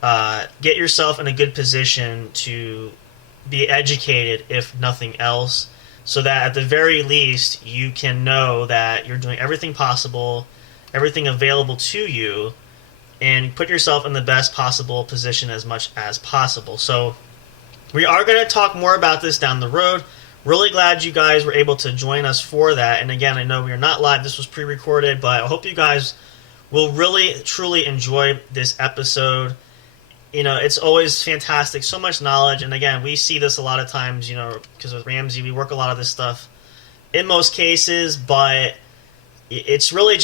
get yourself in a good position to be educated, if nothing else, so that at the very least you can know that you're doing everything possible, everything available to you, and put yourself in the best possible position as much as possible. So we are going to talk more about this down the road. Really glad you guys were able to join us for that. And again, I know we are not live. This was pre-recorded, but I hope you guys will really, truly enjoy this episode. It's always fantastic. So much knowledge. And again, we see this a lot of times, because with Ramsey, we work a lot of this stuff in most cases, but it's really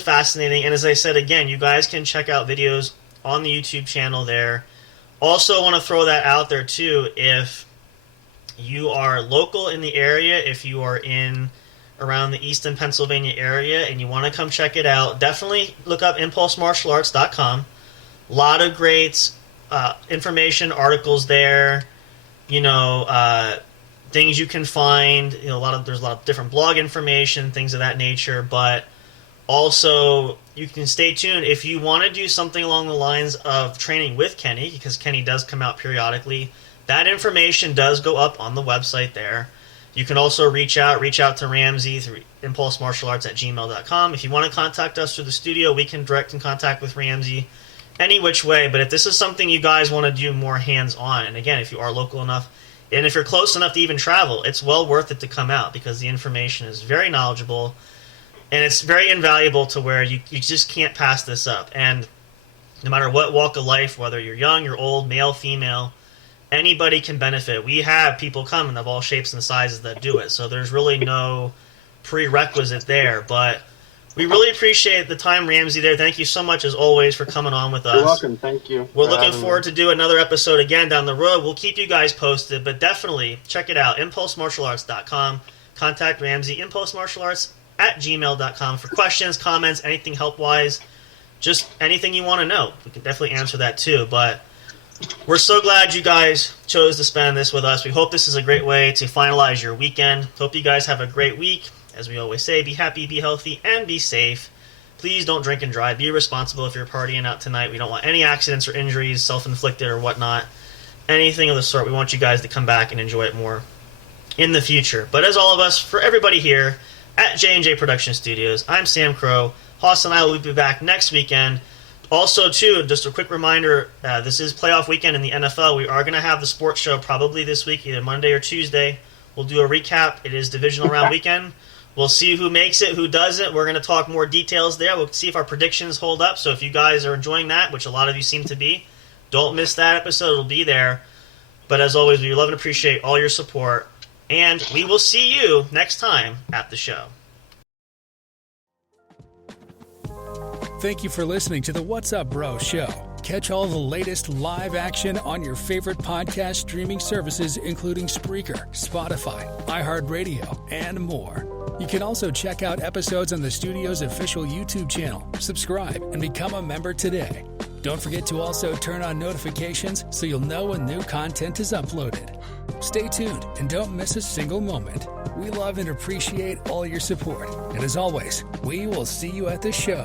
fascinating. And as I said, again, you guys can check out videos on the YouTube channel there. Also want to throw that out there too, if you are local in the area, if you are in around the Easton, Pennsylvania area, and you want to come check it out, definitely look up impulsemartialarts.com. A lot of great information, articles there, things you can find, there's a lot of different blog information, things of that nature. But also, you can stay tuned if you want to do something along the lines of training with Kenny, because Kenny does come out periodically. That information does go up on the website there. You can also reach out to Ramsey through impulsemartialarts@gmail.com. If you want to contact us through the studio, we can direct in contact with Ramsey any which way. But if this is something you guys want to do more hands-on, and again, if you are local enough, and if you're close enough to even travel, it's well worth it to come out, because the information is very knowledgeable, and it's very invaluable to where you just can't pass this up. And no matter what walk of life, whether you're young, you're old, male, female, anybody can benefit. We have people coming of all shapes and sizes that do it, so there's really no prerequisite there. But we really appreciate the time, Ramsey, there. Thank you so much, as always, for coming on with us. You're welcome. Thank you. We're looking forward to do another episode again down the road. We'll keep you guys posted, but definitely check it out, impulsemartialarts.com. Contact Ramsey, impulsemartialarts@gmail.com for questions, comments, anything help-wise, just anything you want to know. We can definitely answer that too. But we're so glad you guys chose to spend this with us. We hope this is a great way to finalize your weekend. Hope you guys have a great week. As we always say, be happy, be healthy, and be safe. Please don't drink and drive. Be responsible if you're partying out tonight. We don't want any accidents or injuries, self-inflicted or whatnot. Anything of the sort. We want you guys to come back and enjoy it more in the future. But as all of us, for everybody here at J&J Production Studios, I'm Sam Crow. Hoss and I will be back next weekend. Also, too, just a quick reminder, this is playoff weekend in the NFL. We are going to have the sports show probably this week, either Monday or Tuesday. We'll do a recap. It is divisional round weekend. We'll see who makes it, who doesn't. We're going to talk more details there. We'll see if our predictions hold up. So if you guys are enjoying that, which a lot of you seem to be, don't miss that episode. It'll be there. But as always, we love and appreciate all your support. And we will see you next time at the show. Thank you for listening to the What's Up Bro show. Catch all the latest live action on your favorite podcast streaming services, including Spreaker, Spotify, iHeartRadio, and more. You can also check out episodes on the studio's official YouTube channel. Subscribe and become a member today. Don't forget to also turn on notifications so you'll know when new content is uploaded. Stay tuned and don't miss a single moment. We love and appreciate all your support. And as always, we will see you at the show.